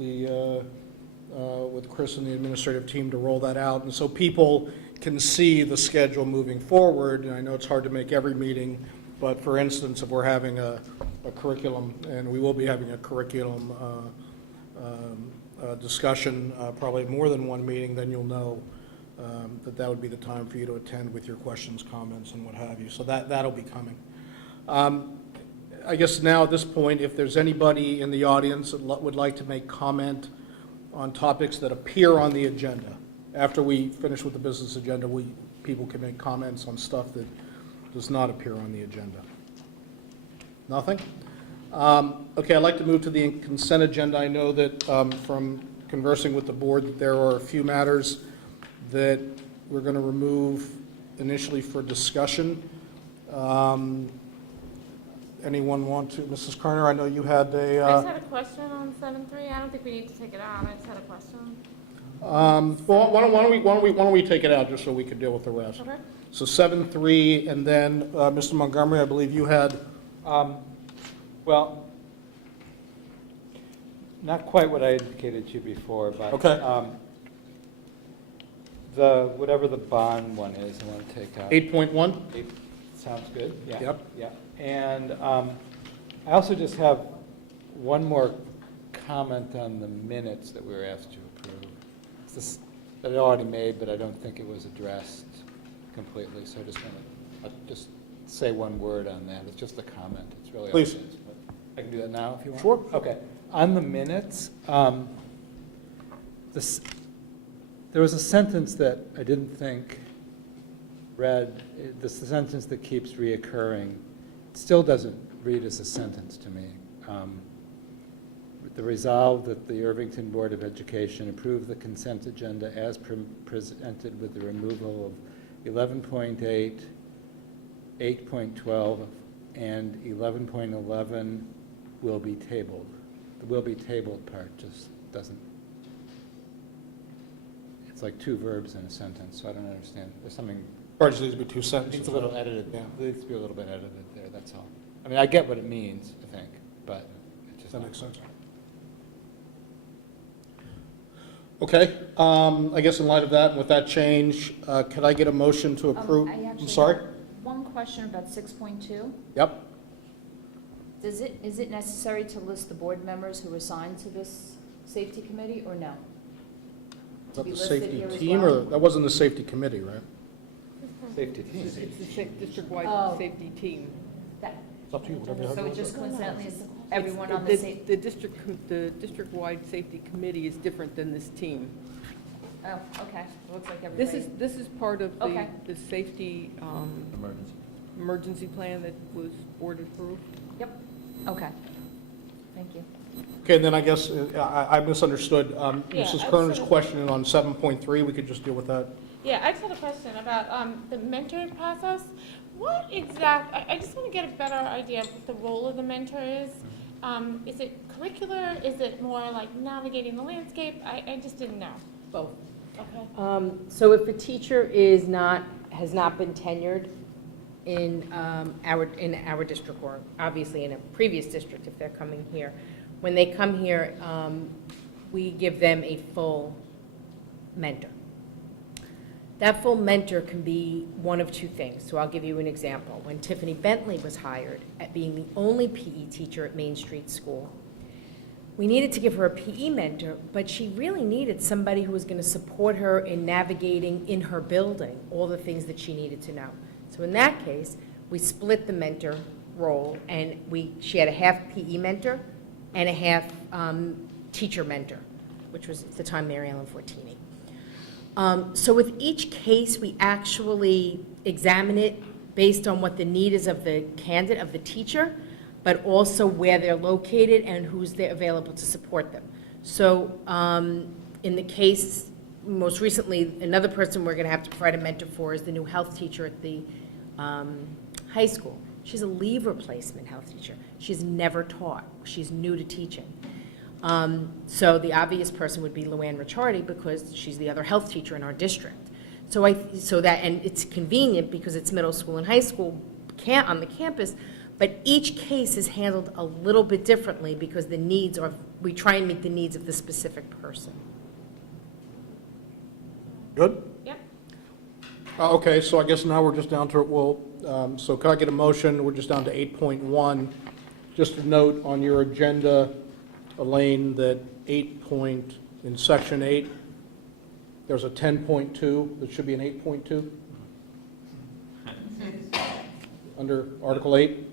with Chris and the administrative team to roll that out, and so people can see the schedule moving forward. And I know it's hard to make every meeting, but for instance, if we're having a curriculum, and we will be having a curriculum discussion, probably more than one meeting, then you'll know that would be the time for you to attend with your questions, comments, and what have you. So that'll be coming. I guess now at this point, if there's anybody in the audience that would like to make comment on topics that appear on the agenda. After we finish with the business agenda, people can make comments on stuff that does not appear on the agenda. Nothing? Okay, I'd like to move to the consent agenda. I know that from conversing with the board that there are a few matters that we're going to remove initially for discussion. Anyone want to, Mrs. Kerner, I know you had a... I just had a question on 7.3. I don't think we need to take it out. I just had a question. Well, why don't we take it out just so we can deal with the rest? Okay. So 7.3, and then Mr. Montgomery, I believe you had... Well, not quite what I indicated to you before, but Okay. Whatever the bond one is, I want to take out. 8.1? Sounds good. Yeah. Yep. Yeah. And I also just have one more comment on the minutes that we were asked to approve. It's this that I already made, but I don't think it was addressed completely. So I just want to just say one word on that. It's just a comment. It's really Please. all it is, but I can do that now if you want. Sure. Okay. On the minutes, there was a sentence that I didn't think read, the sentence that keeps reoccurring. It still doesn't read as a sentence to me. The resolve that the Irvington Board of Education approve the consent agenda as presented with the removal of 11.8, 8.12, and 11.11 will be tabled. The will be tabled part just doesn't, it's like two verbs in a sentence, so I don't understand. There's something, Or just needs to be two it sentences. needs a little edited, Yeah. it needs to be a little bit edited there, that's all. I mean, I get what it means, I think, but it just. That makes sense. Okay, I guess in light of that, and with that change, could I get a motion to approve? I I'm actually sorry? have one question about 6.2. Yep. Is it necessary to list the board members who were assigned to this safety committee, or no? Is that be the listed safety here as team, well? or that wasn't the safety committee, right? Safety team. It's the district-wide Oh. safety team. It's up to you, whatever you have. So it just coincidentally is everyone on the It's- same? The district-wide safety committee is different than this team. Oh, okay. It looks like everybody. This is part of Okay. the safety emergency plan that was board approved. Yep, okay. Thank you. Okay, and then I guess I misunderstood Yeah, Mrs. I Kerner's sort of- question on 7.3. We could just deal with that. Yeah, I just had a question about the mentoring process. What I just want to get a better idea of what the role of the mentor is. Is it curricular? Is it more like navigating the landscape? I just didn't know. Both. Okay. So if a teacher has not been tenured in our district, or obviously in a previous district if they're coming here, when they come here, we give them a full mentor. That full mentor can be one of two things. So I'll give you an example. When Tiffany Bentley was hired at being the only PE teacher at Main Street School, we needed to give her a PE mentor, but she really needed somebody who was going to support her in navigating in her building all the things that she needed to know. So in that case, we split the mentor role, and she had a half PE mentor and a half teacher mentor, which was at the time Mary Ellen Fortini. So with each case, we actually examine it based on what the need is of the candidate, of the teacher, but also where they're located and who's there available to support them. So in the case, most recently, another person we're going to have to provide a mentor for is the new health teacher at the high school. She's a leave replacement health teacher. She's never taught. She's new to teaching. So the obvious person would be Luann Ricciardi, because she's the other health teacher in our district. And it's convenient because it's middle school and high school on the campus, but each case is handled a little bit differently because we try and meet the needs of the specific person. Good? Yep. Okay, so I guess now we're just down to, so could I get a motion? We're just down to 8.1. Just a note on your agenda, Elaine, that in section 8, there's a 10.2, that should be an 8.2? Under Article 8?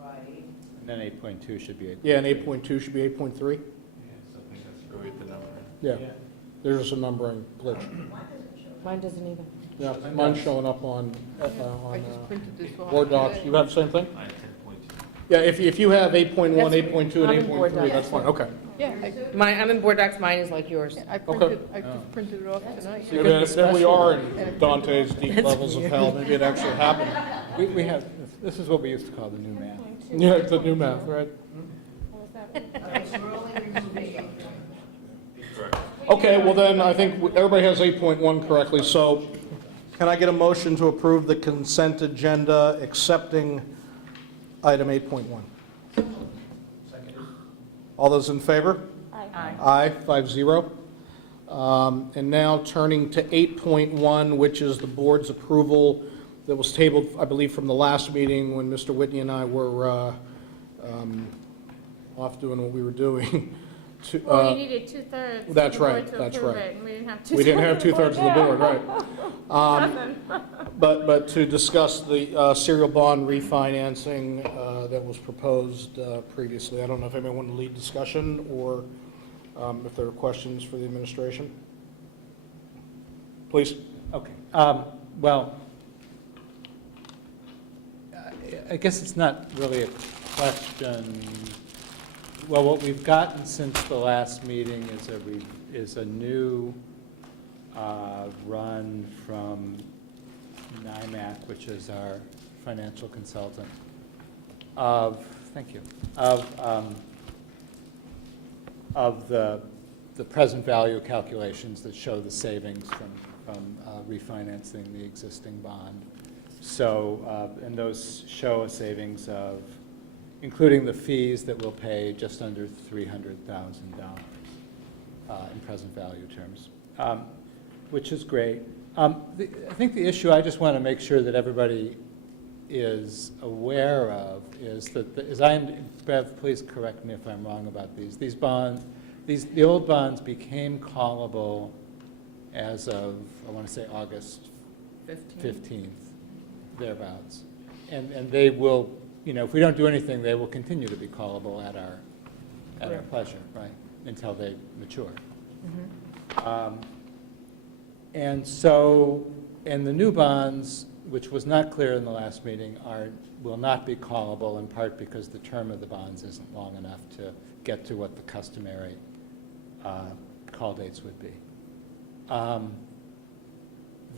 Right. And then 8.2 should be 8.3. Yeah, and 8.2 should be 8.3? Yeah, so I think that's where we get the number. Yeah. There's just a numbering glitch. Mine doesn't either. Yeah, mine's showing up on I just printed this off board docs. today. You have the same thing? I had 10.2. Yeah, if you have 8.1, 8.2, I'm and in board 8.3, docs. that's fine, okay. Yeah, I'm in board docs, mine is like yours. I just printed it off tonight. So then we are in Dante's deep levels of hell, maybe it actually happened. We have, this is what we used to call the new math. Yeah, it's the new math, right? Okay, well then, I think everybody has 8.1 correctly, so can I get a motion to approve the consent agenda accepting item 8.1? All those in favor? Aye. Aye, 5-0. And now turning to 8.1, which is the board's approval that was tabled, I believe, from the last meeting when Mr. Whitney and I were off doing what we were doing. Well, you needed 2/3. That's of the board right, to that's approve right. it, and we didn't have 2/3. We didn't have 2/3 of the board, right. Nothing. But to discuss the serial bond refinancing that was proposed previously. I don't know if anyone wanted to lead discussion or if there are questions for the administration. Please. Okay. Well, I guess it's not really a question. Well, what we've gotten since the last meeting is a new run from NIMAC, which is our financial consultant, of the present value calculations that show the savings from refinancing the existing bond. So, and those show a savings of, including the fees that we'll pay, just under $300,000 in present value terms, which is great. I think the issue I just want to make sure that everybody is aware of is that, Bev, please correct me if I'm wrong about these. These bonds, the old bonds became callable as of, I want to say August 15th, thereabouts. And they will, if we don't do anything, they will continue to be callable at our pleasure, right, until they mature. Mm-hmm. And the new bonds, which was not clear in the last meeting, will not be callable, in part because the term of the bonds isn't long enough to get to what the customary call dates would be.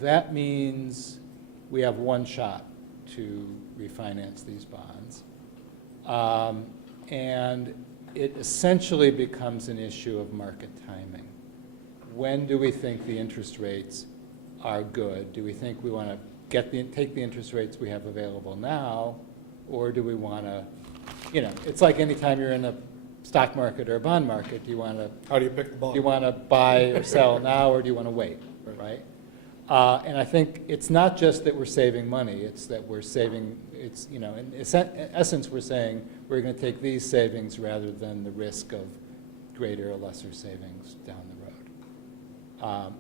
That means we have one shot to refinance these bonds. And it essentially becomes an issue of market timing. When do we think the interest rates are good? Do we think we want to take the interest rates we have available now, or do we want to, it's like any time you're in a stock market or a bond market, do you want to... How do you pick the bond? Do you want to buy or sell now, or do you want to wait, right? And I think it's not just that we're saving money, it's that we're saving, in essence, we're saying we're going to take these savings rather than the risk of greater or lesser savings down the road.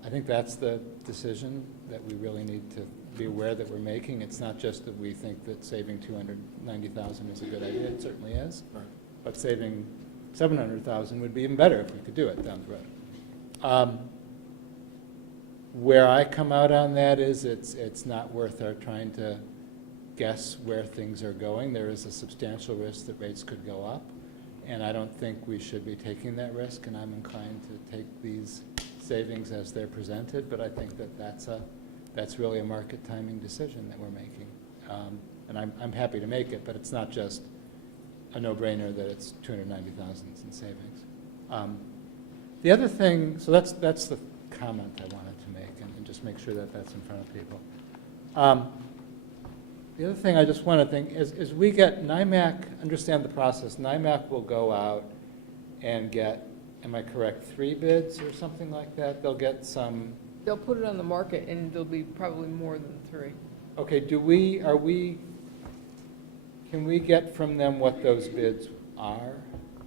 I think that's the decision that we really need to be aware that we're making. It's not just that we think that saving $290,000 is a good idea, it certainly is, but saving $700,000 would be even better if we could do it down the road. Where I come out on that is it's not worth our trying to guess where things are going. There is a substantial risk that rates could go up, and I don't think we should be taking that risk, and I'm inclined to take these savings as they're presented, but I think that that's really a market timing decision that we're making. And I'm happy to make it, but it's not just a no-brainer that it's $290,000 in savings. The other thing, so that's the comment I wanted to make, and just make sure that that's in front of people. The other thing I just want to think is we get NIMAC, understand the process, NIMAC will go out and get, am I correct, 3 bids or something like that? They'll get some... They'll put it on the market, and there'll be probably more than 3. Okay, can we get from them what those bids are?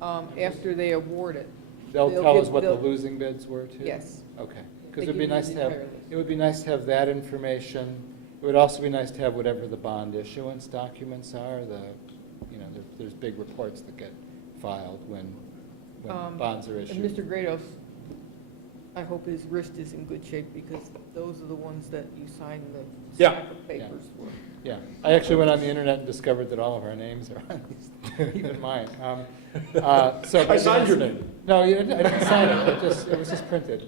After they award it. They'll tell us what the losing bids were too? Yes. Okay, because They it'd be give you nice the to have, entire list. it would be nice to have that information. It would also be nice to have whatever the bond issuance documents are, there's big reports that get filed when bonds are issued. And Mr. Grados, I hope his wrist is in good shape, because those are the ones that you signed the Yeah. stack of papers for. Yeah, I actually went on the internet and discovered that all of our names are on these, even mine. I signed your name. No, I didn't sign it, it was just printed.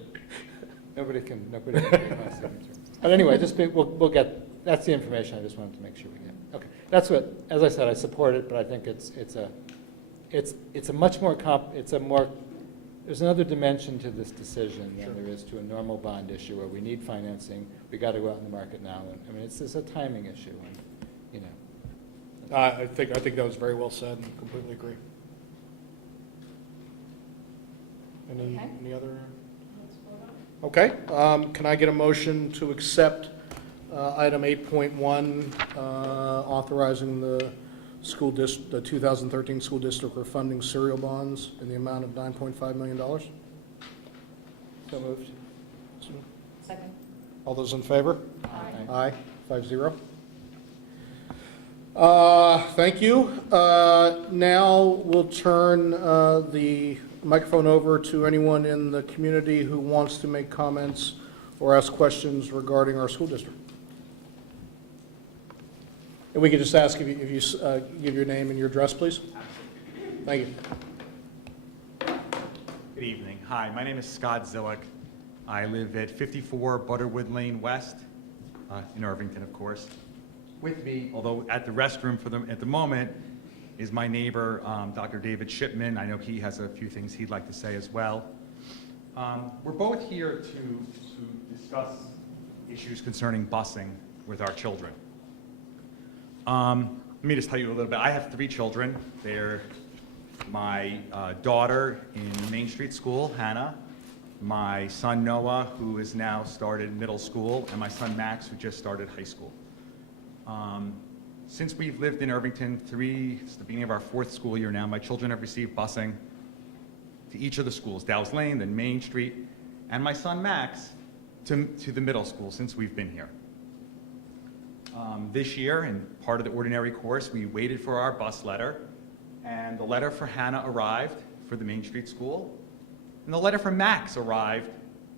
Nobody can read my signature. But anyway, we'll get, that's the information I just wanted to make sure we get. Okay, that's what, as I said, I support it, but I think it's a much more there's another dimension to this decision than there is to a normal bond issue where we need financing, we got to go out in the market now, and, I mean, it's a timing issue, and, I think that was very well said, and completely agree. Any other? Okay, can I get a motion to accept item 8.1, authorizing the 2013 school district refunding serial bonds in the amount of $9.5 million? So moved. Second. All those in favor? Aye. Aye, 5-0. Thank you. Now we'll turn the microphone over to anyone in the community who wants to make comments or ask questions regarding our school district. And we could just ask if you give your name and your address, please. Thank you. Good evening. Hi, my name is Scott Zillick. I live at 54 Butterwood Lane West in Irvington, of course. With me, although at the restroom at the moment, is my neighbor, Dr. David Shipman. I know he has a few things he'd like to say as well. We're both here to discuss issues concerning busing with our children. Let me just tell you a little bit. I have 3 children. They're my daughter in Main Street School, Hannah, my son Noah, who has now started middle school, and my son Max, who just started high school. Since we've lived in Irvington, it's the beginning of our 4th school year now, my children have received busing to each of the schools, Dow's Lane, then Main Street, and my son Max to the middle school since we've been here. This year, in part of the ordinary course, we waited for our bus letter, and the letter for Hannah arrived for the Main Street School, and the letter for Max arrived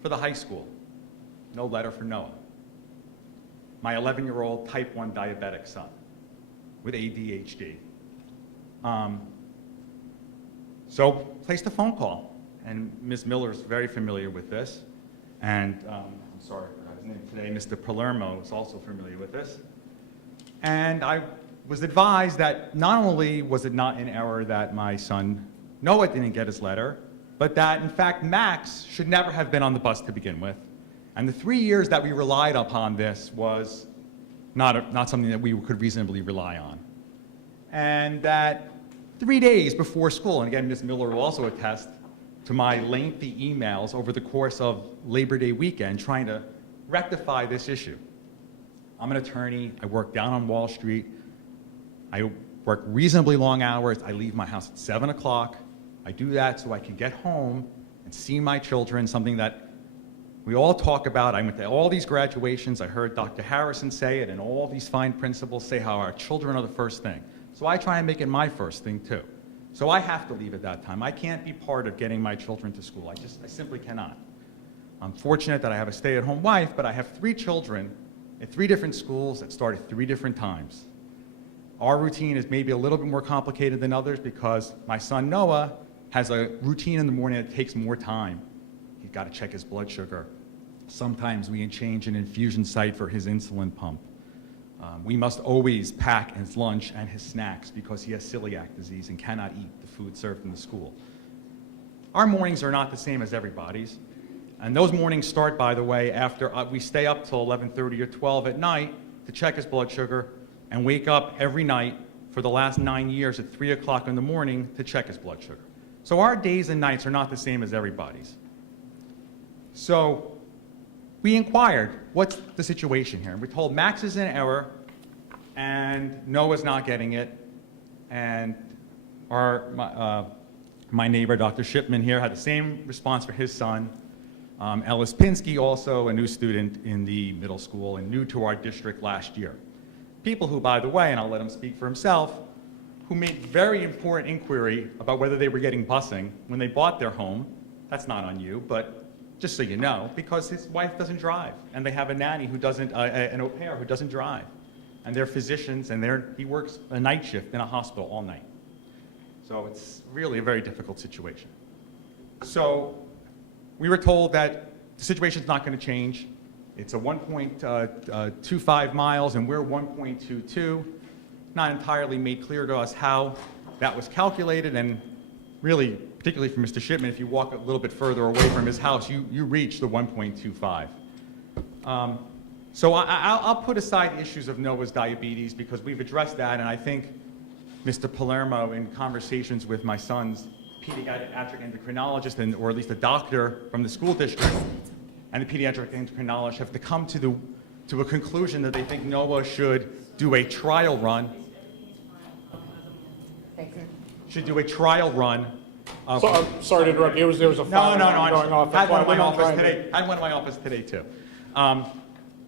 for the high school. No letter for Noah, my 11-year-old type 1 diabetic son with ADHD. So placed a phone call, and Ms. Miller is very familiar with this, and I'm sorry, I forgot his name today, Mr. Palermo is also familiar with this. And I was advised that not only was it not in error that my son Noah didn't get his letter, but that in fact Max should never have been on the bus to begin with. And the 3 years that we relied upon this was not something that we could reasonably rely on. And that 3 days before school, and again, Ms. Miller will also attest to my lengthy emails over the course of Labor Day weekend trying to rectify this issue. I'm an attorney. I work down on Wall Street. I work reasonably long hours. I leave my house at 7 o'clock. I do that so I can get home and see my children, something that we all talk about. I went to all these graduations. I heard Dr. Harrison say it, and all these fine principals say how our children are the first thing. So I try and make it my first thing too. So I have to leave at that time. I can't be part of getting my children to school. I simply cannot. I'm fortunate that I have a stay-at-home wife, but I have 3 children at 3 different schools that start at 3 different times. Our routine is maybe a little bit more complicated than others because my son Noah has a routine in the morning that takes more time. He's got to check his blood sugar. Sometimes we change an infusion site for his insulin pump. We must always pack his lunch and his snacks because he has celiac disease and cannot eat the food served in the school. Our mornings are not the same as everybody's. And those mornings start, by the way, after we stay up till 11:30 or 12 at night to check his blood sugar and wake up every night for the last 9 years at 3 o'clock in the morning to check his blood sugar. So our days and nights are not the same as everybody's. So we inquired, what's the situation here? And we're told Max is in error and Noah's not getting it. And my neighbor, Dr. Shipman here, had the same response for his son. Ellis Pinsky, also a new student in the middle school and new to our district last year. People who, by the way, and I'll let him speak for himself, who made very important inquiry about whether they were getting busing when they bought their home. That's not on you, but just so you know, because his wife doesn't drive, and they have a nanny who doesn't, an au pair who doesn't drive, and they're physicians, and he works a night shift in a hospital all night. So it's really a very difficult situation. So we were told that the situation's not going to change. It's a 1.25 miles, and we're 1.22. Not entirely made clear to us how that was calculated, and really, particularly for Mr. Shipman, if you walk a little bit further away from his house, you reach the 1.25. So I'll put aside the issues of Noah's diabetes because we've addressed that, and I think Mr. Palermo, in conversations with my son's pediatric endocrinologist, or at least a doctor from the school district, and the pediatric endocrinologist have to come to a conclusion that they think Noah should do a trial run. Should do a trial run. So, sorry to interrupt. There was a fire alarm going off. Had one in my office today. Had one in my office today too.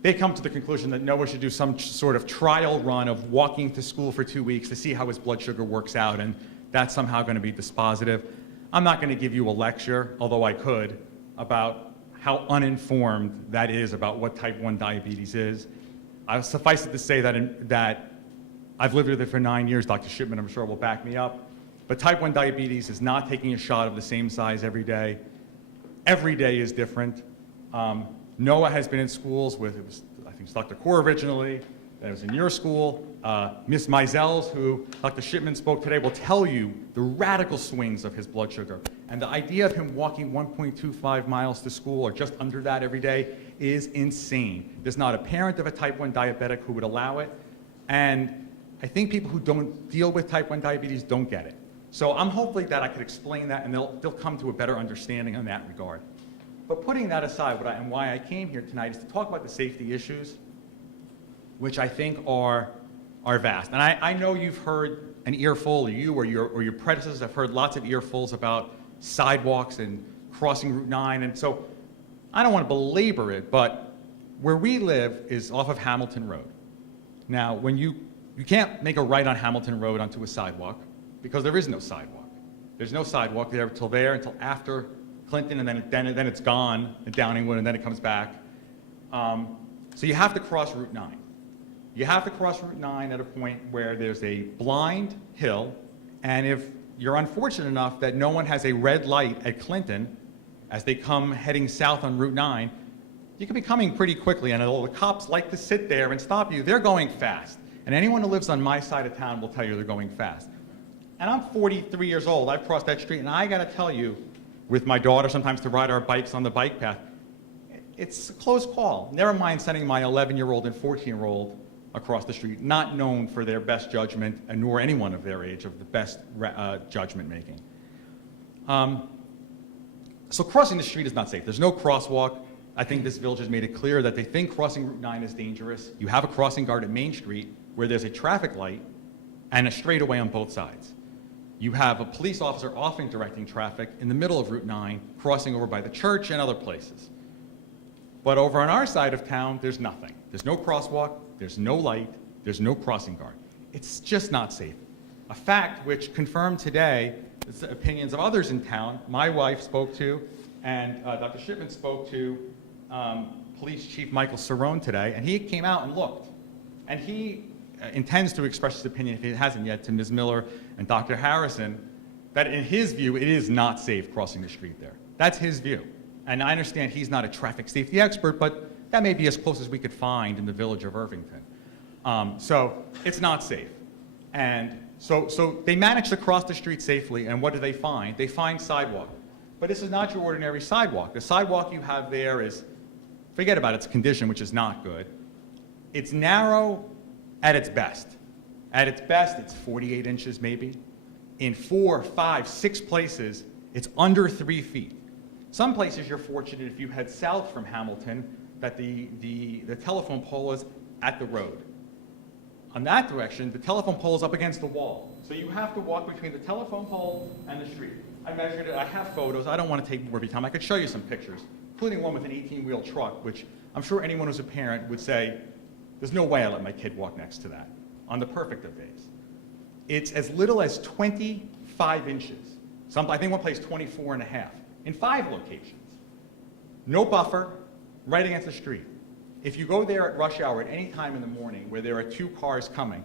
They come to the conclusion that Noah should do some sort of trial run of walking to school for 2 weeks to see how his blood sugar works out, and that's somehow going to be dispositive. I'm not going to give you a lecture, although I could, about how uninformed that is about what type 1 diabetes is. Suffice it to say that I've lived with it for 9 years. Dr. Shipman, I'm sure, will back me up. But type 1 diabetes is not taking a shot of the same size every day. Every day is different. Noah has been in schools with, I think it was Dr. Kaur originally, that was in your school. Ms. Mizels, who Dr. Shipman spoke today, will tell you the radical swings of his blood sugar. And the idea of him walking 1.25 miles to school, or just under that every day, is insane. There's not a parent of a type 1 diabetic who would allow it. And I think people who don't deal with type 1 diabetes don't get it. So I'm hoping that I could explain that, and they'll come to a better understanding in that regard. But putting that aside, and why I came here tonight is to talk about the safety issues, which I think are vast. And I know you've heard an earful, or you or your predecessors have heard lots of earfuls about sidewalks and crossing Route 9. And so I don't want to belabor it, but where we live is off of Hamilton Road. Now, when you can't make a right on Hamilton Road onto a sidewalk, because there is no sidewalk. There's no sidewalk there until after Clinton, and then it's gone in Downingwood, and then it comes back. So you have to cross Route 9. You have to cross Route 9 at a point where there's a blind hill, and if you're unfortunate enough that no one has a red light at Clinton as they come heading south on Route 9, you can be coming pretty quickly, and although the cops like to sit there and stop you, they're going fast. And anyone who lives on my side of town will tell you they're going fast. And I'm 43 years old. I've crossed that street, and I got to tell you, with my daughter sometimes to ride our bikes on the bike path, it's a close call. Never mind sending my 11-year-old and 14-year-old across the street, not known for their best judgment, and nor anyone of their age of the best judgment making. So crossing the street is not safe. There's no crosswalk. I think this village has made it clear that they think crossing Route 9 is dangerous. You have a crossing guard at Main Street where there's a traffic light and a straightaway on both sides. You have a police officer often directing traffic in the middle of Route 9, crossing over by the church and other places. But over on our side of town, there's nothing. There's no crosswalk, there's no light, there's no crossing guard. It's just not safe. A fact which confirmed today the opinions of others in town. My wife spoke to, and Dr. Shipman spoke to Police Chief Michael Cerrone today, and he came out and looked. And he intends to express his opinion, if he hasn't yet, to Ms. Miller and Dr. Harrison, that in his view, it is not safe crossing the street there. That's his view. And I understand he's not a traffic safety expert, but that may be as close as we could find in the village of Irvington. So it's not safe. And so they managed to cross the street safely, and what do they find? They find sidewalk. But this is not your ordinary sidewalk. The sidewalk you have there is, forget about its condition, which is not good. It's narrow at its best. At its best, it's 48 inches maybe. In 4, 5, 6 places, it's under 3 feet. Some places you're fortunate if you head south from Hamilton that the telephone pole is at the road. On that direction, the telephone pole is up against the wall. So you have to walk between the telephone pole and the street. I measured it, I have photos, I don't want to take more of your time. I could show you some pictures, including one with an 18-wheel truck, which I'm sure anyone who's a parent would say, there's no way I let my kid walk next to that, on the perfect of days. it's as little as 25 inches. I think one place 24 and a half in 5 locations. No buffer, right against the street. If you go there at rush hour at any time in the morning where there are 2 cars coming,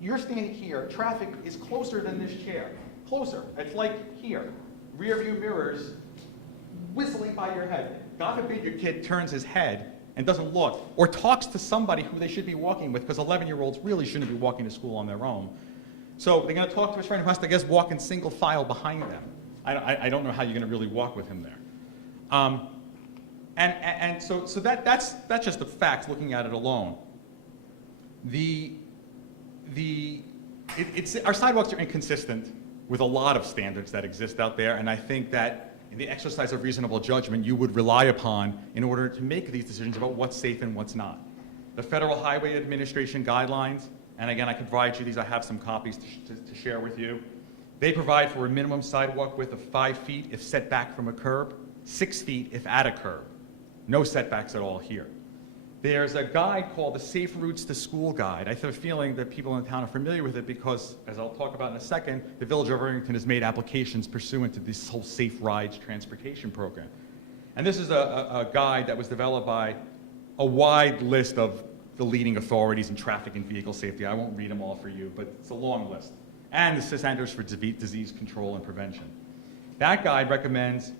you're standing here, traffic is closer than this chair, closer. It's like here, rear view mirrors whistling by your head. God forbid your kid turns his head and doesn't look, or talks to somebody who they should be walking with, because 11-year-olds really shouldn't be walking to school on their own. So they're going to talk to his friend who has to, I guess, walk in single file behind them. I don't know how you're going to really walk with him there. So that's just the facts looking at it alone. Our sidewalks are inconsistent with a lot of standards that exist out there, and I think that in the exercise of reasonable judgment you would rely upon in order to make these decisions about what's safe and what's not. The Federal Highway Administration guidelines, and again I can provide you these, I have some copies to share with you. They provide for a minimum sidewalk width of 5 feet if set back from a curb, 6 feet if at a curb. No setbacks at all here. There's a guide called the Safe Routes to School Guide. I have a feeling that people in town are familiar with it because, as I'll talk about in a second, the Village of Irvington has made applications pursuant to this whole Safe Rides transportation program. And this is a guide that was developed by a wide list of the leading authorities in traffic and vehicle safety. I won't read them all for you, but it's a long list. And the Centers for Disease Control and Prevention. That guide recommends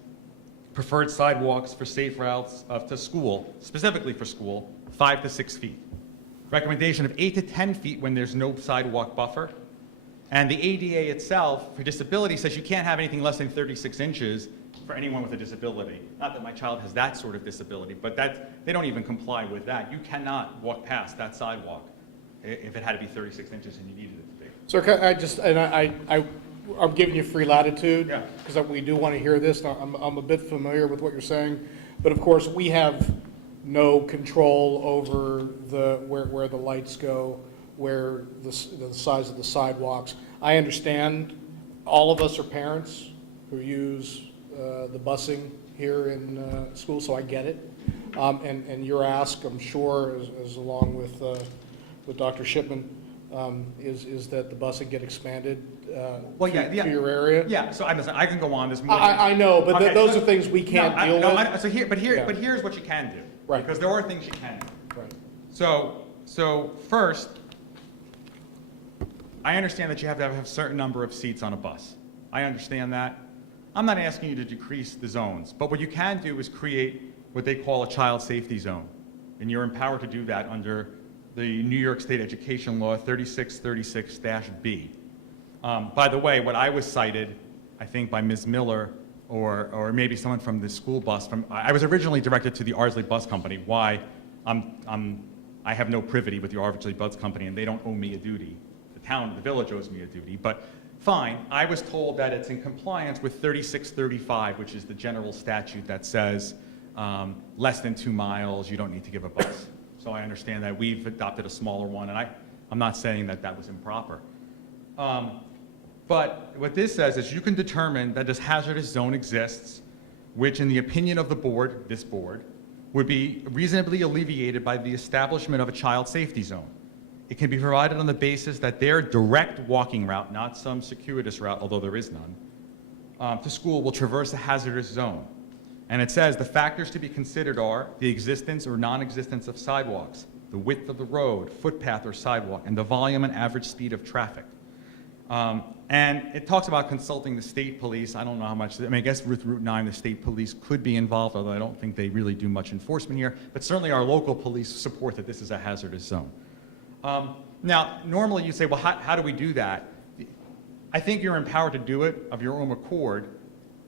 preferred sidewalks for safe routes to school, specifically for school, 5 to 6 feet. Recommendation of 8 to 10 feet when there's no sidewalk buffer. And the ADA itself for disability says you can't have anything less than 36 inches for anyone with a disability. Not that my child has that sort of disability, but they don't even comply with that. You cannot walk past that sidewalk if it had to be 36 inches and you needed it to be. Sir, I'm giving you free latitude because we do want to hear this. I'm a bit familiar with what you're saying, but of course we have no control over where the lights go, where the size of the sidewalks. I understand all of us are parents who use the busing here in school, so I get it. And your ask, I'm sure, is along with Dr. Shipman, is that the busing get expanded to your area? Yeah, so I can go on. There's more. I know, but okay, those are things we can't deal with. But here's what you can do. Right. Because there are things you can do. Right. So first, I understand that you have to have a certain number of seats on a bus. I understand that. I'm not asking you to decrease the zones, but what you can do is create what they call a child safety zone. And you're empowered to do that under the New York State Education Law 3636-B. By the way, what I was cited, I think by Ms. Miller or maybe someone from the school bus, I was originally directed to the Ardsley Bus Company. Why? I have no privity with the Ardsley Bus Company and they don't owe me a duty. The village owes me a duty, but fine. I was told that it's in compliance with 3635, which is the general statute that says less than 2 miles, you don't need to give a bus. So I understand that we've adopted a smaller one, and I'm not saying that that was improper. But what this says is you can determine that this hazardous zone exists, which in the opinion of the board, this board, would be reasonably alleviated by the establishment of a child safety zone. It can be provided on the basis that their direct walking route, not some circuitous route, although there is none, to school will traverse a hazardous zone. And it says the factors to be considered are the existence or non-existence of sidewalks, the width of the road, footpath or sidewalk, and the volume and average speed of traffic. And it talks about consulting the state police. I don't know how much, I guess with Route 9 the state police could be involved, although I don't think they really do much enforcement here. But certainly our local police support that this is a hazardous zone. Now, normally you say, well, how do we do that? I think you're empowered to do it of your own accord.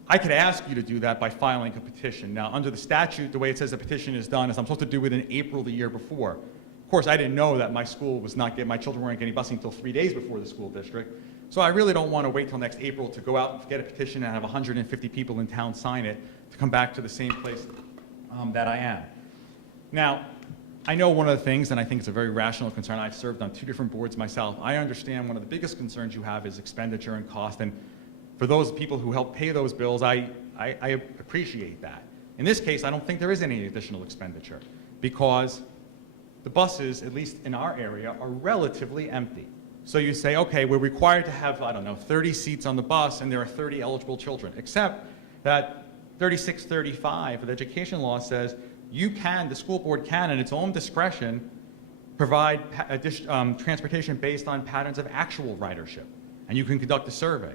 I could ask you to do that by filing a petition. Now, under the statute, the way it says a petition is done is I'm supposed to do it in April the year before. Of course, I didn't know that my school was not getting, my children weren't getting busing until 3 days before the school district. So I really don't want to wait till next April to go out and get a petition and have 150 people in town sign it to come back to the same place that I am. Now, I know one of the things, and I think it's a very rational concern, I've served on 2 different boards myself. I understand one of the biggest concerns you have is expenditure and cost, and for those people who help pay those bills, I appreciate that. In this case, I don't think there is any additional expenditure because the buses, at least in our area, are relatively empty. So you say, okay, we're required to have, I don't know, 30 seats on the bus, and there are 30 eligible children, except that 3635 of the education law says you can, the school board can, in its own discretion, provide transportation based on patterns of actual ridership, and you can conduct a survey.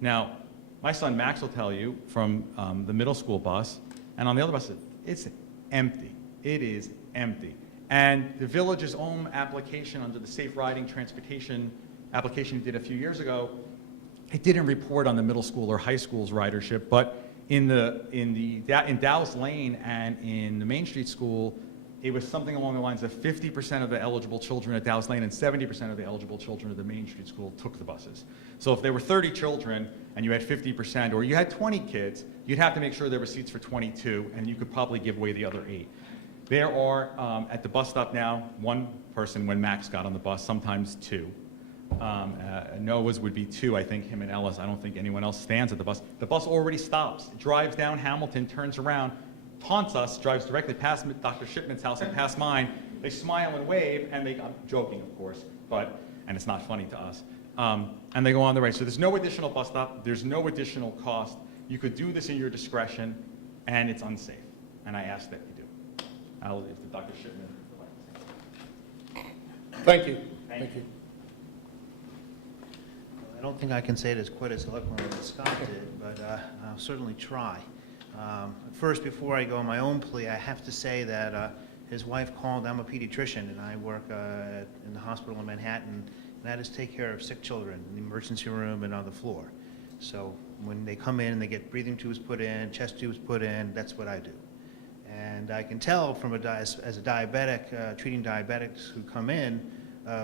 Now, my son Max will tell you from the middle school bus, and on the other bus, it's empty. It is empty. And the village's own application under the Safe Riding Transportation application we did a few years ago, it didn't report on the middle school or high school's ridership, but in Dow's Lane and in the Main Street School, it was something along the lines of 50% of the eligible children at Dow's Lane and 70% of the eligible children at the Main Street School took the buses. So if there were 30 children and you had 50%, or you had 20 kids, you'd have to make sure there were seats for 22, and you could probably give away the other 8. There are, at the bus stop now, 1 person when Max got on the bus, sometimes 2. Noah's would be 2, I think, him and Ellis. I don't think anyone else stands at the bus. The bus already stops, drives down Hamilton, turns around, taunts us, drives directly past Dr. Shipman's house and past mine. They smile and wave, and I'm joking, of course, and it's not funny to us. And they go on the way. So there's no additional bus stop. There's no additional cost. You could do this in your discretion, and it's unsafe. And I ask that you do. I'll leave to Dr. Shipman. Thank you. Thank you. I don't think I can say it as quite as eloquently as Scott did, but I'll certainly try. First, before I go on my own plea, I have to say that his wife called. I'm a pediatrician, and I work in the hospital in Manhattan, and that is take care of sick children in the emergency room and on the floor. So when they come in, they get breathing tubes put in, chest tubes put in, that's what I do. And I can tell from as a diabetic, treating diabetics who come in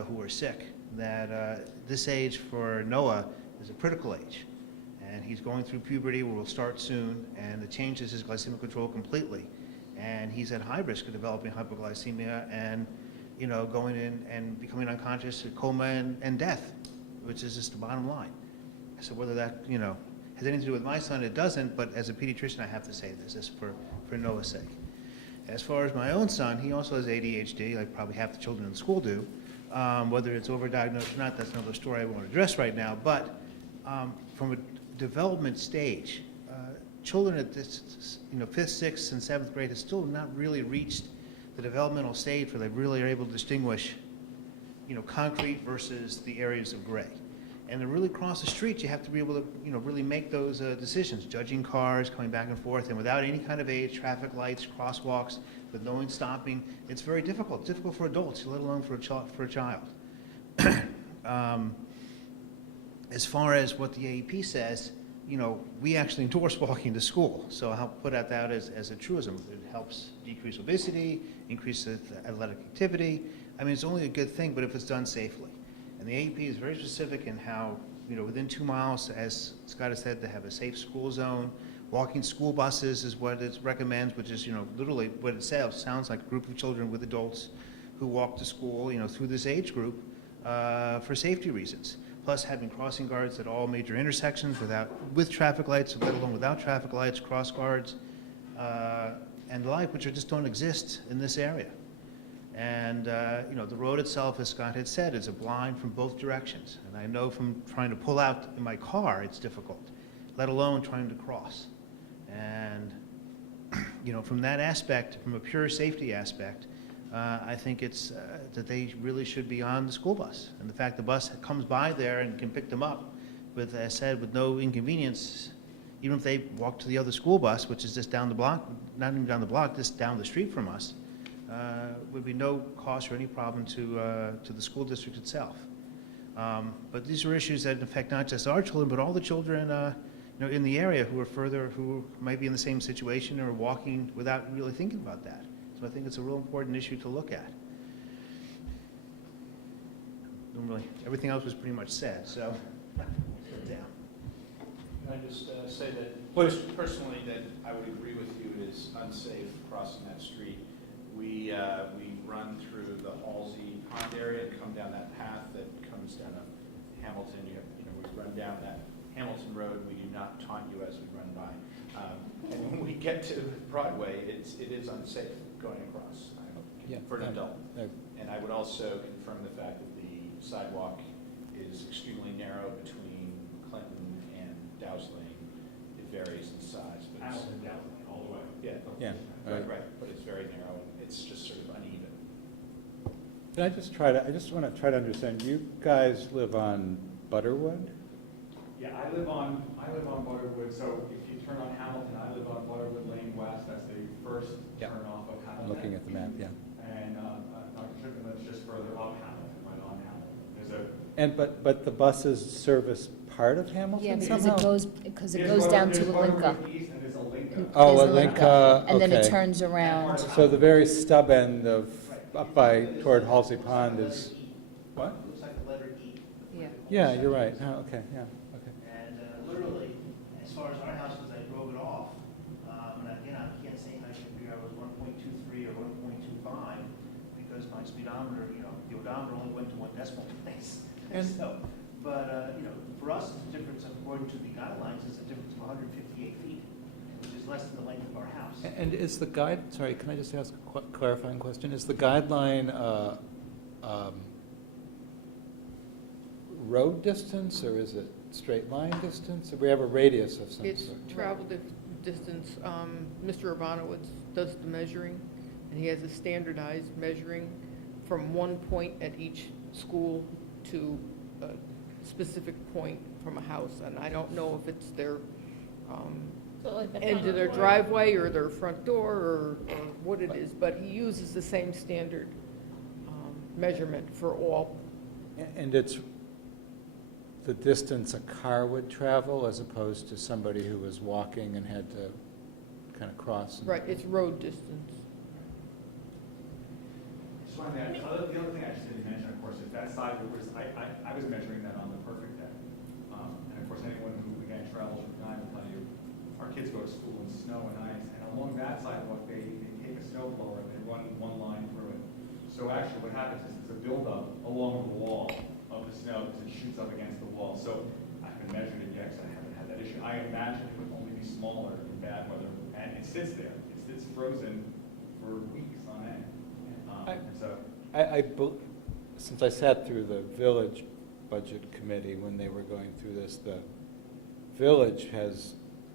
who are sick, that this age for Noah is a critical age. And he's going through puberty, will start soon, and it changes his glycemic control completely. And he's at high risk of developing hypoglycemia and, going in and becoming unconscious, coma, and death, which is just the bottom line. So whether that, has anything to do with my son, it doesn't, but as a pediatrician, I have to say this, just for Noah's sake. As far as my own son, he also has ADHD, like probably half the children in the school do. Whether it's overdiagnosed or not, that's another story I won't address right now, but from a development stage, children at this, 5th, 6th, and 7th grade have still not really reached the developmental stage where they really are able to distinguish, concrete versus the areas of gray. And to really cross the street, you have to be able to, really make those decisions, judging cars, coming back and forth, and without any kind of aid, traffic lights, crosswalks, with no one stopping, it's very difficult. It's difficult for adults, let alone for a child. As far as what the AEP says, we actually endorse walking to school. So I'll put out that as a truism. It helps decrease obesity, increase athletic activity. I mean, it's only a good thing, but if it's done safely. And the AEP is very specific in how, within 2 miles, as Scott has said, to have a safe school zone. Walking school buses is what it recommends, which is, literally what it sounds like a group of children with adults who walk to school, through this age group for safety reasons. Plus having crossing guards at all major intersections with traffic lights, let alone without traffic lights, cross guards, and the like, which just don't exist in this area. And, the road itself, as Scott had said, is a blind from both directions. And I know from trying to pull out in my car, it's difficult, let alone trying to cross. And, from that aspect, from a pure safety aspect, I think it's that they really should be on the school bus. And the fact the bus comes by there and can pick them up with, as I said, with no inconvenience, even if they walk to the other school bus, which is just down the block, not even down the block, just down the street from us, would be no cost or any problem to the school district itself. But these are issues that affect not just our children, but all the children in the area who might be in the same situation or walking without really thinking about that. So I think it's a real important issue to look at. Everything else was pretty much said, so sit down. Can I just say that, personally, that I would agree with you, it is unsafe crossing that street. We run through the Halsey Pond area and come down that path that comes down to Hamilton. We run down that Hamilton Road. We do not taunt you as we run by. And when we get to Broadway, it is unsafe going across for an adult. And I would also confirm the fact that the sidewalk is extremely narrow between Clinton and Dow's Lane. It varies in size, but it's, Hamilton, Dowling, all the way. yeah, Yeah, right, right. right, but it's very narrow. It's just sort of uneven. Can I just want to try to understand, you guys live on Butterwood? Yeah, I live on Butterwood, so if you turn on Hamilton, I live on Butterwood Lane West, that's the first Yeah. turn off of Hamilton. I'm looking at the map, yeah. And Dr. Strickland lives just further up Hamilton, right on Hamilton. There's a, And, but the buses service part of Hamilton Yeah, because somehow? it goes down to there's Alinka. Butterwood East and there's Alinka. Oh, There's Alinka, And then it okay. turns around. So the very stub end of, up by, toward Halsey Pond is, what? It looks like the letter E. Yeah. Yeah, you're right, oh, okay, yeah, okay. And literally, as far as our house goes, I drove it off. And again, I can't say I compare, I was 1.23 or 1.25 because my speedometer, the odometer only went to one decimal place. And- So, but, for us, it's a difference, according to the guidelines, it's a difference of 158 feet, which is less than the length of our house. And is the guide, sorry, can I just ask a clarifying question? Is the guideline road distance, or is it straight line distance? Or we have a radius of some It's sort? travel distance. Mr. Urbanowitz does the measuring, and he has a standardized measuring from one point at each school to a specific point from a house. And I don't know if it's their So like the end front of their door. driveway or their front door or what it is, but he uses the same standard measurement for all. And it's the distance a car would travel as opposed to somebody who was walking and had to kind of cross? Right, it's road distance. Just wanted to add, the other thing I just didn't mention, of course, is that side, I was measuring that on the perfect day. And of course, anyone who, again, travels with nine will tell you, our kids go to school in snow and ice, and along that sidewalk, they take a snow blower and they run one line through it. So actually, what happens is it's a buildup along the wall of the snow because it shoots up against the wall. So I haven't measured it yet because I haven't had that issue. I imagine it would only be smaller in bad weather, and it sits there. It sits frozen for weeks on end. So Since I sat through the village budget committee when they were going through this, the village has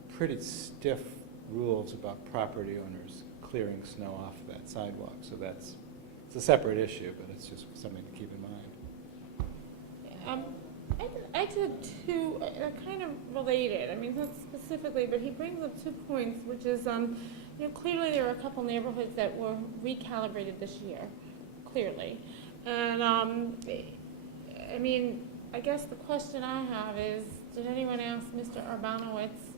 pretty stiff rules about property owners clearing snow off that sidewalk. So it's a separate issue, but it's just something to keep in mind. I did two, kind of related, I mean, not specifically, but he brings up 2 points, which is, clearly there are a couple neighborhoods that were recalibrated this year, clearly. And, I mean, I guess the question I have is, did anyone ask Mr. Urbanowitz,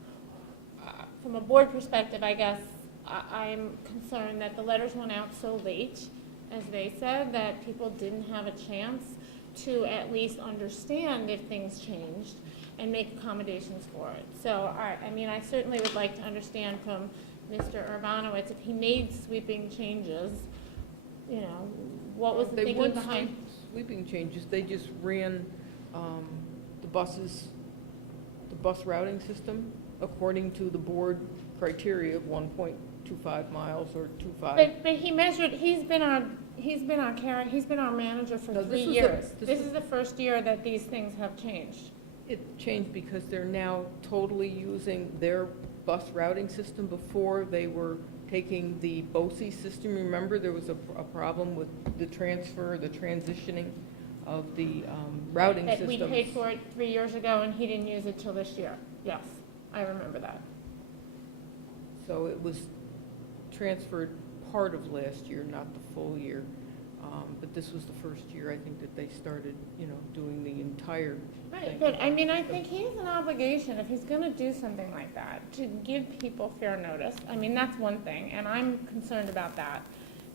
from a board perspective, I guess, I'm concerned that the letters went out so late, as they said, that people didn't have a chance to at least understand if things changed and make accommodations for it. So, I certainly would like to understand from Mr. Urbanowitz, if he made sweeping changes, what was the They thinking weren't behind? sweeping changes, they just ran the buses, the bus routing system according to the board criteria of 1.25 miles or 2.5. But he measured, he's been our manager for No, 3 this was years. this This was- is the first year that these things have changed. It changed because they're now totally using their bus routing system. Before, they were taking the BOSI system. Remember, there was a problem with the transitioning of the routing That systems. we paid for it 3 years ago and he didn't use it till this year. Yes, I remember that. So it was transferred part of last year, not the full year. But this was the first year, I think, that they started, doing the entire Right, thing. but I mean, I think he has an obligation, if he's gonna do something like that, to give people fair notice. I mean, that's one thing, and I'm concerned about that.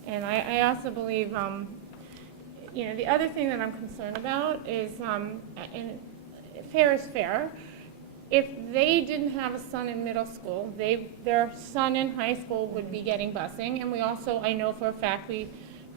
And I also believe, the other thing that I'm concerned about is, and fair is fair. If they didn't have a son in middle school, their son in high school would be getting busing. And we also, I know for a fact, we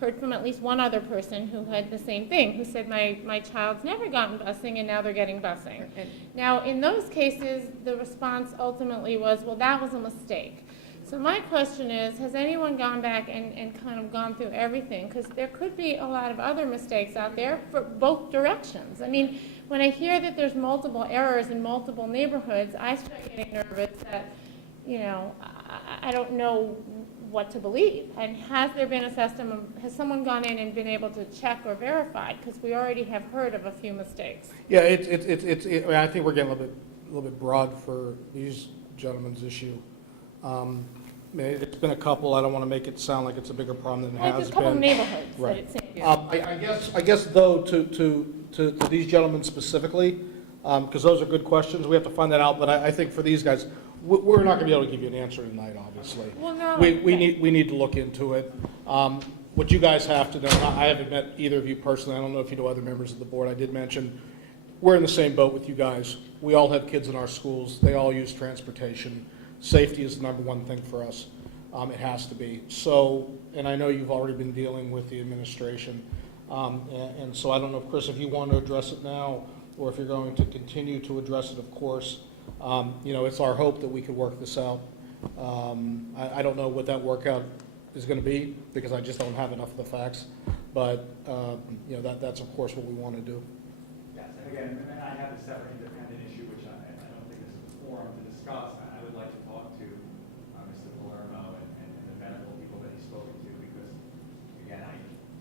heard from at least one other person who had the same thing, who said, my child's never gotten busing and now they're getting busing. Now, in those cases, the response ultimately was, well, that was a mistake. So my question is, has anyone gone back and kind of gone through everything? Because there could be a lot of other mistakes out there for both directions. I mean, when I hear that there's multiple errors in multiple neighborhoods, I start getting nervous that, you know, I don't know what to believe. And has there been a system of, has someone gone in and been able to check or verify? Because we already have heard of a few mistakes. Yeah, I mean, I think we're getting a little bit broad for these gentlemen's issue. I mean, it's been a couple. I don't want to make it sound like it's a bigger problem than it has been. It's a couple of neighborhoods Right. that it seems. I guess though, to these gentlemen specifically, because those are good questions, we have to find that out. But I think for these guys, we're not going to be able to give you an answer tonight, obviously. Well, no. We need to look into it. What you guys have to know, I haven't met either of you personally. I don't know if you know other members of the board. I did mention we're in the same boat with you guys. We all have kids in our schools. They all use transportation. Safety is the number one thing for us. It has to be. So, and I know you've already been dealing with the administration. And so I don't know, Chris, if you want to address it now or if you're going to continue to address it, of course. You know, it's our hope that we could work this out. I don't know what that workout is going to be because I just don't have enough of the facts. But, you know, that's of course what we want to do. Yes, and again, I have a separate independent issue, which I don't think this is the forum to discuss. I would like to talk to Mr. Palermo and the medical people that he's spoken to because, again,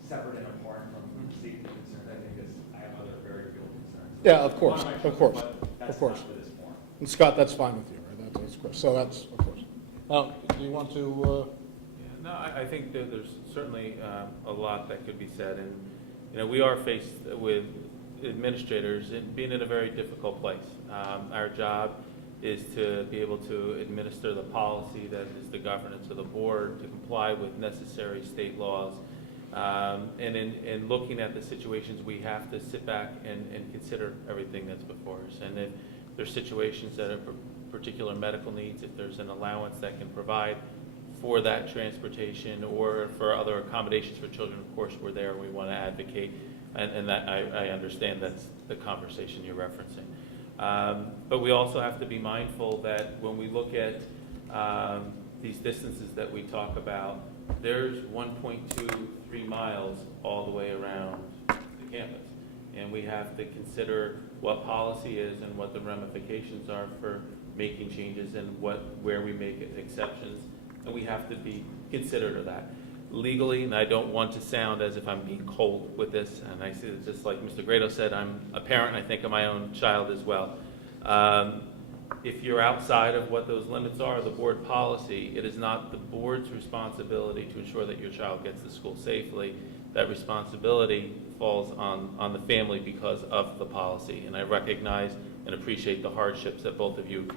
separate and apart from safety concerns, I think I have other very real concerns. Yeah, of course, of course, That's of course. not for this forum. And Scott, that's fine with you, right? That's Chris. So that's, of course. Do you want to? No, I think that there's certainly a lot that could be said, and you know, we are faced with administrators being in a very difficult place. Our job is to be able to administer the policy that is the governance of the board, to comply with necessary state laws, and in looking at the situations, we have to sit back and consider everything that's before us. And if there's situations that are particular medical needs, if there's an allowance that can provide for that transportation or for other accommodations for children, of course, we're there and we want to advocate. And that I understand that's the conversation you're referencing. But we also have to be mindful that when we look at these distances that we talk about, there's 1.23 miles all the way around the campus. And we have to consider what policy is and what the ramifications are for making changes and where we make exceptions. And we have to be considerate of that. Legally, and I don't want to sound as if I'm being cold with this, and I see that just like Mr. Grado said, I'm a parent, I think of my own child as well. If you're outside of what those limits are, the board policy, it is not the board's responsibility to ensure that your child gets to school safely. That responsibility falls on the family because of the policy, and I recognize and appreciate the hardships that both of you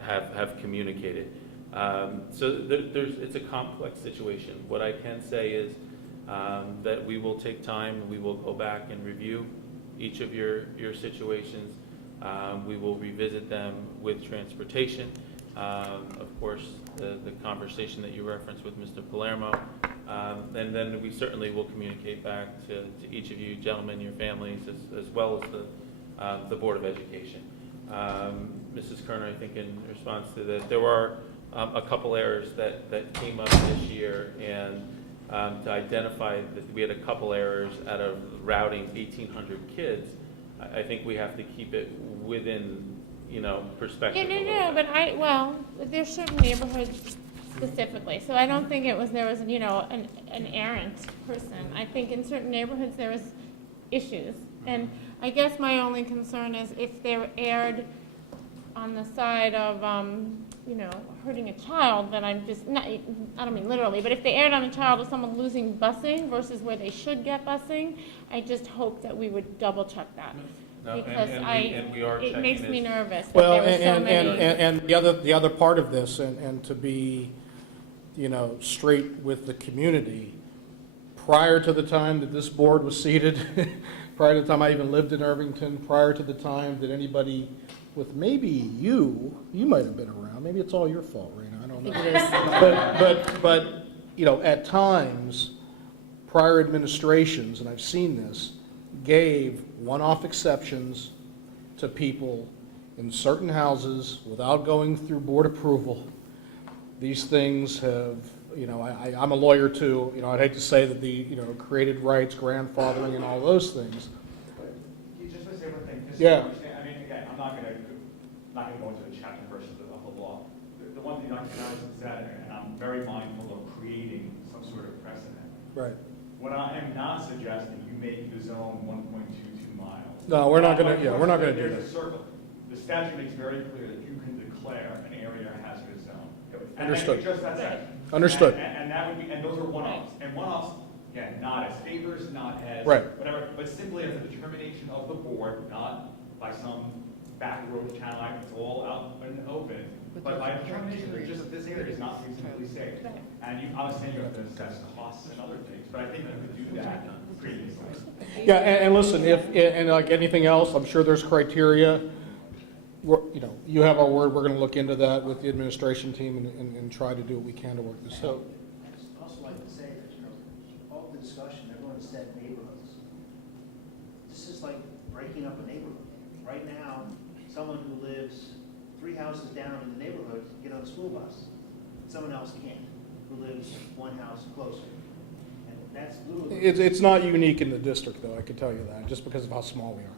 have communicated. So it's a complex situation. What I can say is that we will take time and we will go back and review each of your situations. We will revisit them with transportation. Of course, the conversation that you referenced with Mr. Palermo. And then we certainly will communicate back to each of you gentlemen, your families, as well as the Board of Education. Mrs. Kerner, I think in response to that, there were a couple errors that came up this year, and to identify that we had a couple errors out of routing 1,800 kids, I think we have to keep it within, perspective. Yeah, no, but there's certain neighborhoods specifically, so I don't think there was, an errant person. I think in certain neighborhoods there was issues, and I guess my only concern is if they're aired on the side of, hurting a child, then I don't mean literally, but if they aired on a child of someone losing busing versus where they should get busing, I just hope that we would double check that. No, Because it makes me nervous that Well, there were so many. and the other part of this, and to be, straight with the community, prior to the time that this board was seated, prior to the time I even lived in Irvington, prior to the time that anybody with maybe you might have been around. Maybe it's all your fault, Raina. I don't know. But at times, prior administrations, and I've seen this, gave one-off exceptions to people in certain houses without going through board approval, these things have, I'm a lawyer too, I'd hate to say that the, created rights, grandfathering and all those things. You just want to say one thing. Just Yeah. to understand, I mean, again, I'm not going to go into the chapter and verses of the law. The one thing I can notice is that, and I'm very mindful of creating some sort of precedent. Right. What I am not suggesting, you make the zone 1.22 miles. No, we're not gonna, we're not gonna do There's a that. circle. The statute makes very clear that you can declare an area a hazardous zone. And Understood. just that's it. Understood. And that would be, and those are one-offs. And one-offs, again, not as favors, not as Right. whatever, but simply as a determination of the board, not by some back road channel act, it's all out and open, but by determination that just this area is not reasonably safe. And you, I was saying you have to assess costs and other things, but I think you could do that previously. Yeah, and listen, and like anything else, I'm sure there's criteria. You have our word, we're gonna look into that with the administration team and try to do what we can to work this out. I'd also like to say that, all the discussion, everyone said neighborhoods. This is like breaking up a neighborhood. Right now, someone who lives 3 houses down in the neighborhood can get on a school bus. Someone else can't, who lives 1 house closer. And that's literally. It's not unique in the district, though, I can tell you that, just because of how small we are.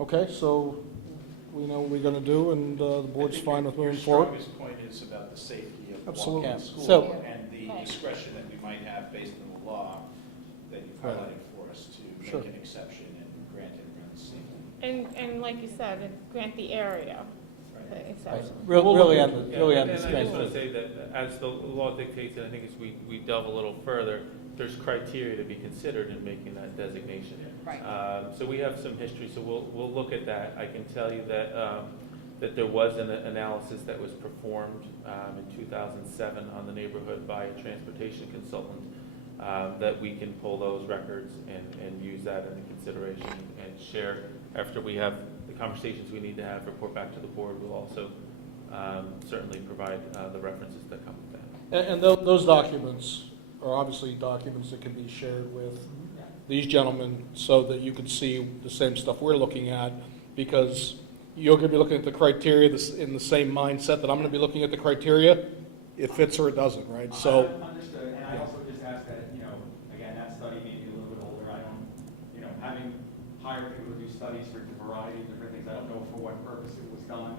Okay, so we know what we're gonna do, and the board's fine with moving forward. Your strongest point is about the safety of Absolutely. walking to school So- and the discretion that we might have based on the law that you've Right. highlighted for us to Sure. make an exception and grant everyone's safety. And like you said, grant the area. the exception. Really on the, Yeah, really on and the I just want to strength. say that as the law dictates, and I think as we delve a little further, there's criteria to be considered in making that designation. Right. So we have some history, so we'll look at that. I can tell you that, that there was an analysis that was performed in 2007 on the neighborhood by a transportation consultant, that we can pull those records and use that in consideration and share after we have the conversations we need to have, report back to the board. We'll also certainly provide the references that come with that. And those documents are obviously documents that can be shared with these gentlemen so that you can see the same stuff we're looking at, because you're going to be looking at the criteria in the same mindset that I'm going to be looking at the criteria. It fits or it doesn't, right? So. Understood, and I also just ask that, again, that study may be a little bit older. I don't, having hired people to do studies for a variety of different things, I don't know for what purpose it was done.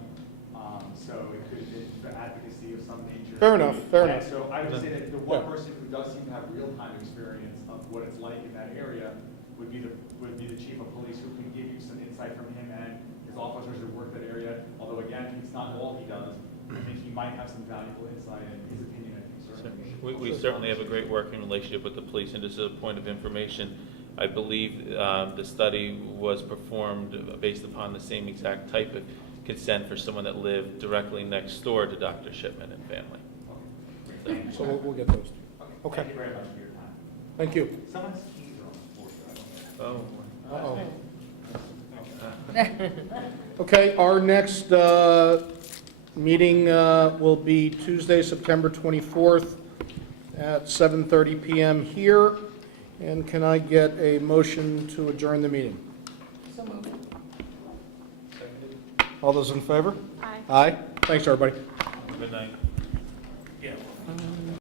So it could have been for advocacy of some nature. Fair enough, fair And enough. so I would say that the one Yeah. person who does seem to have real-time experience of what it's like in that area would be the chief of police, who can give you some insight from him and his officers who work that area. Although again, it's not all he does. I think he might have some valuable insight, and his opinion, I think, certainly. We certainly have a great working relationship with the police, and just as a point of information, I believe the study was performed based upon the same exact type of consent for someone that lived directly next door to Dr. Shipman and family. So we'll get those. Okay. Thank you very much for your time. Thank you. Someone's keys are on the floor. Oh. Okay, our next meeting will be Tuesday, September 24th at 7:30 PM here. And can I get a motion to adjourn the meeting? So moved. All those in favor? Aye. Aye. Thanks, everybody. Good night.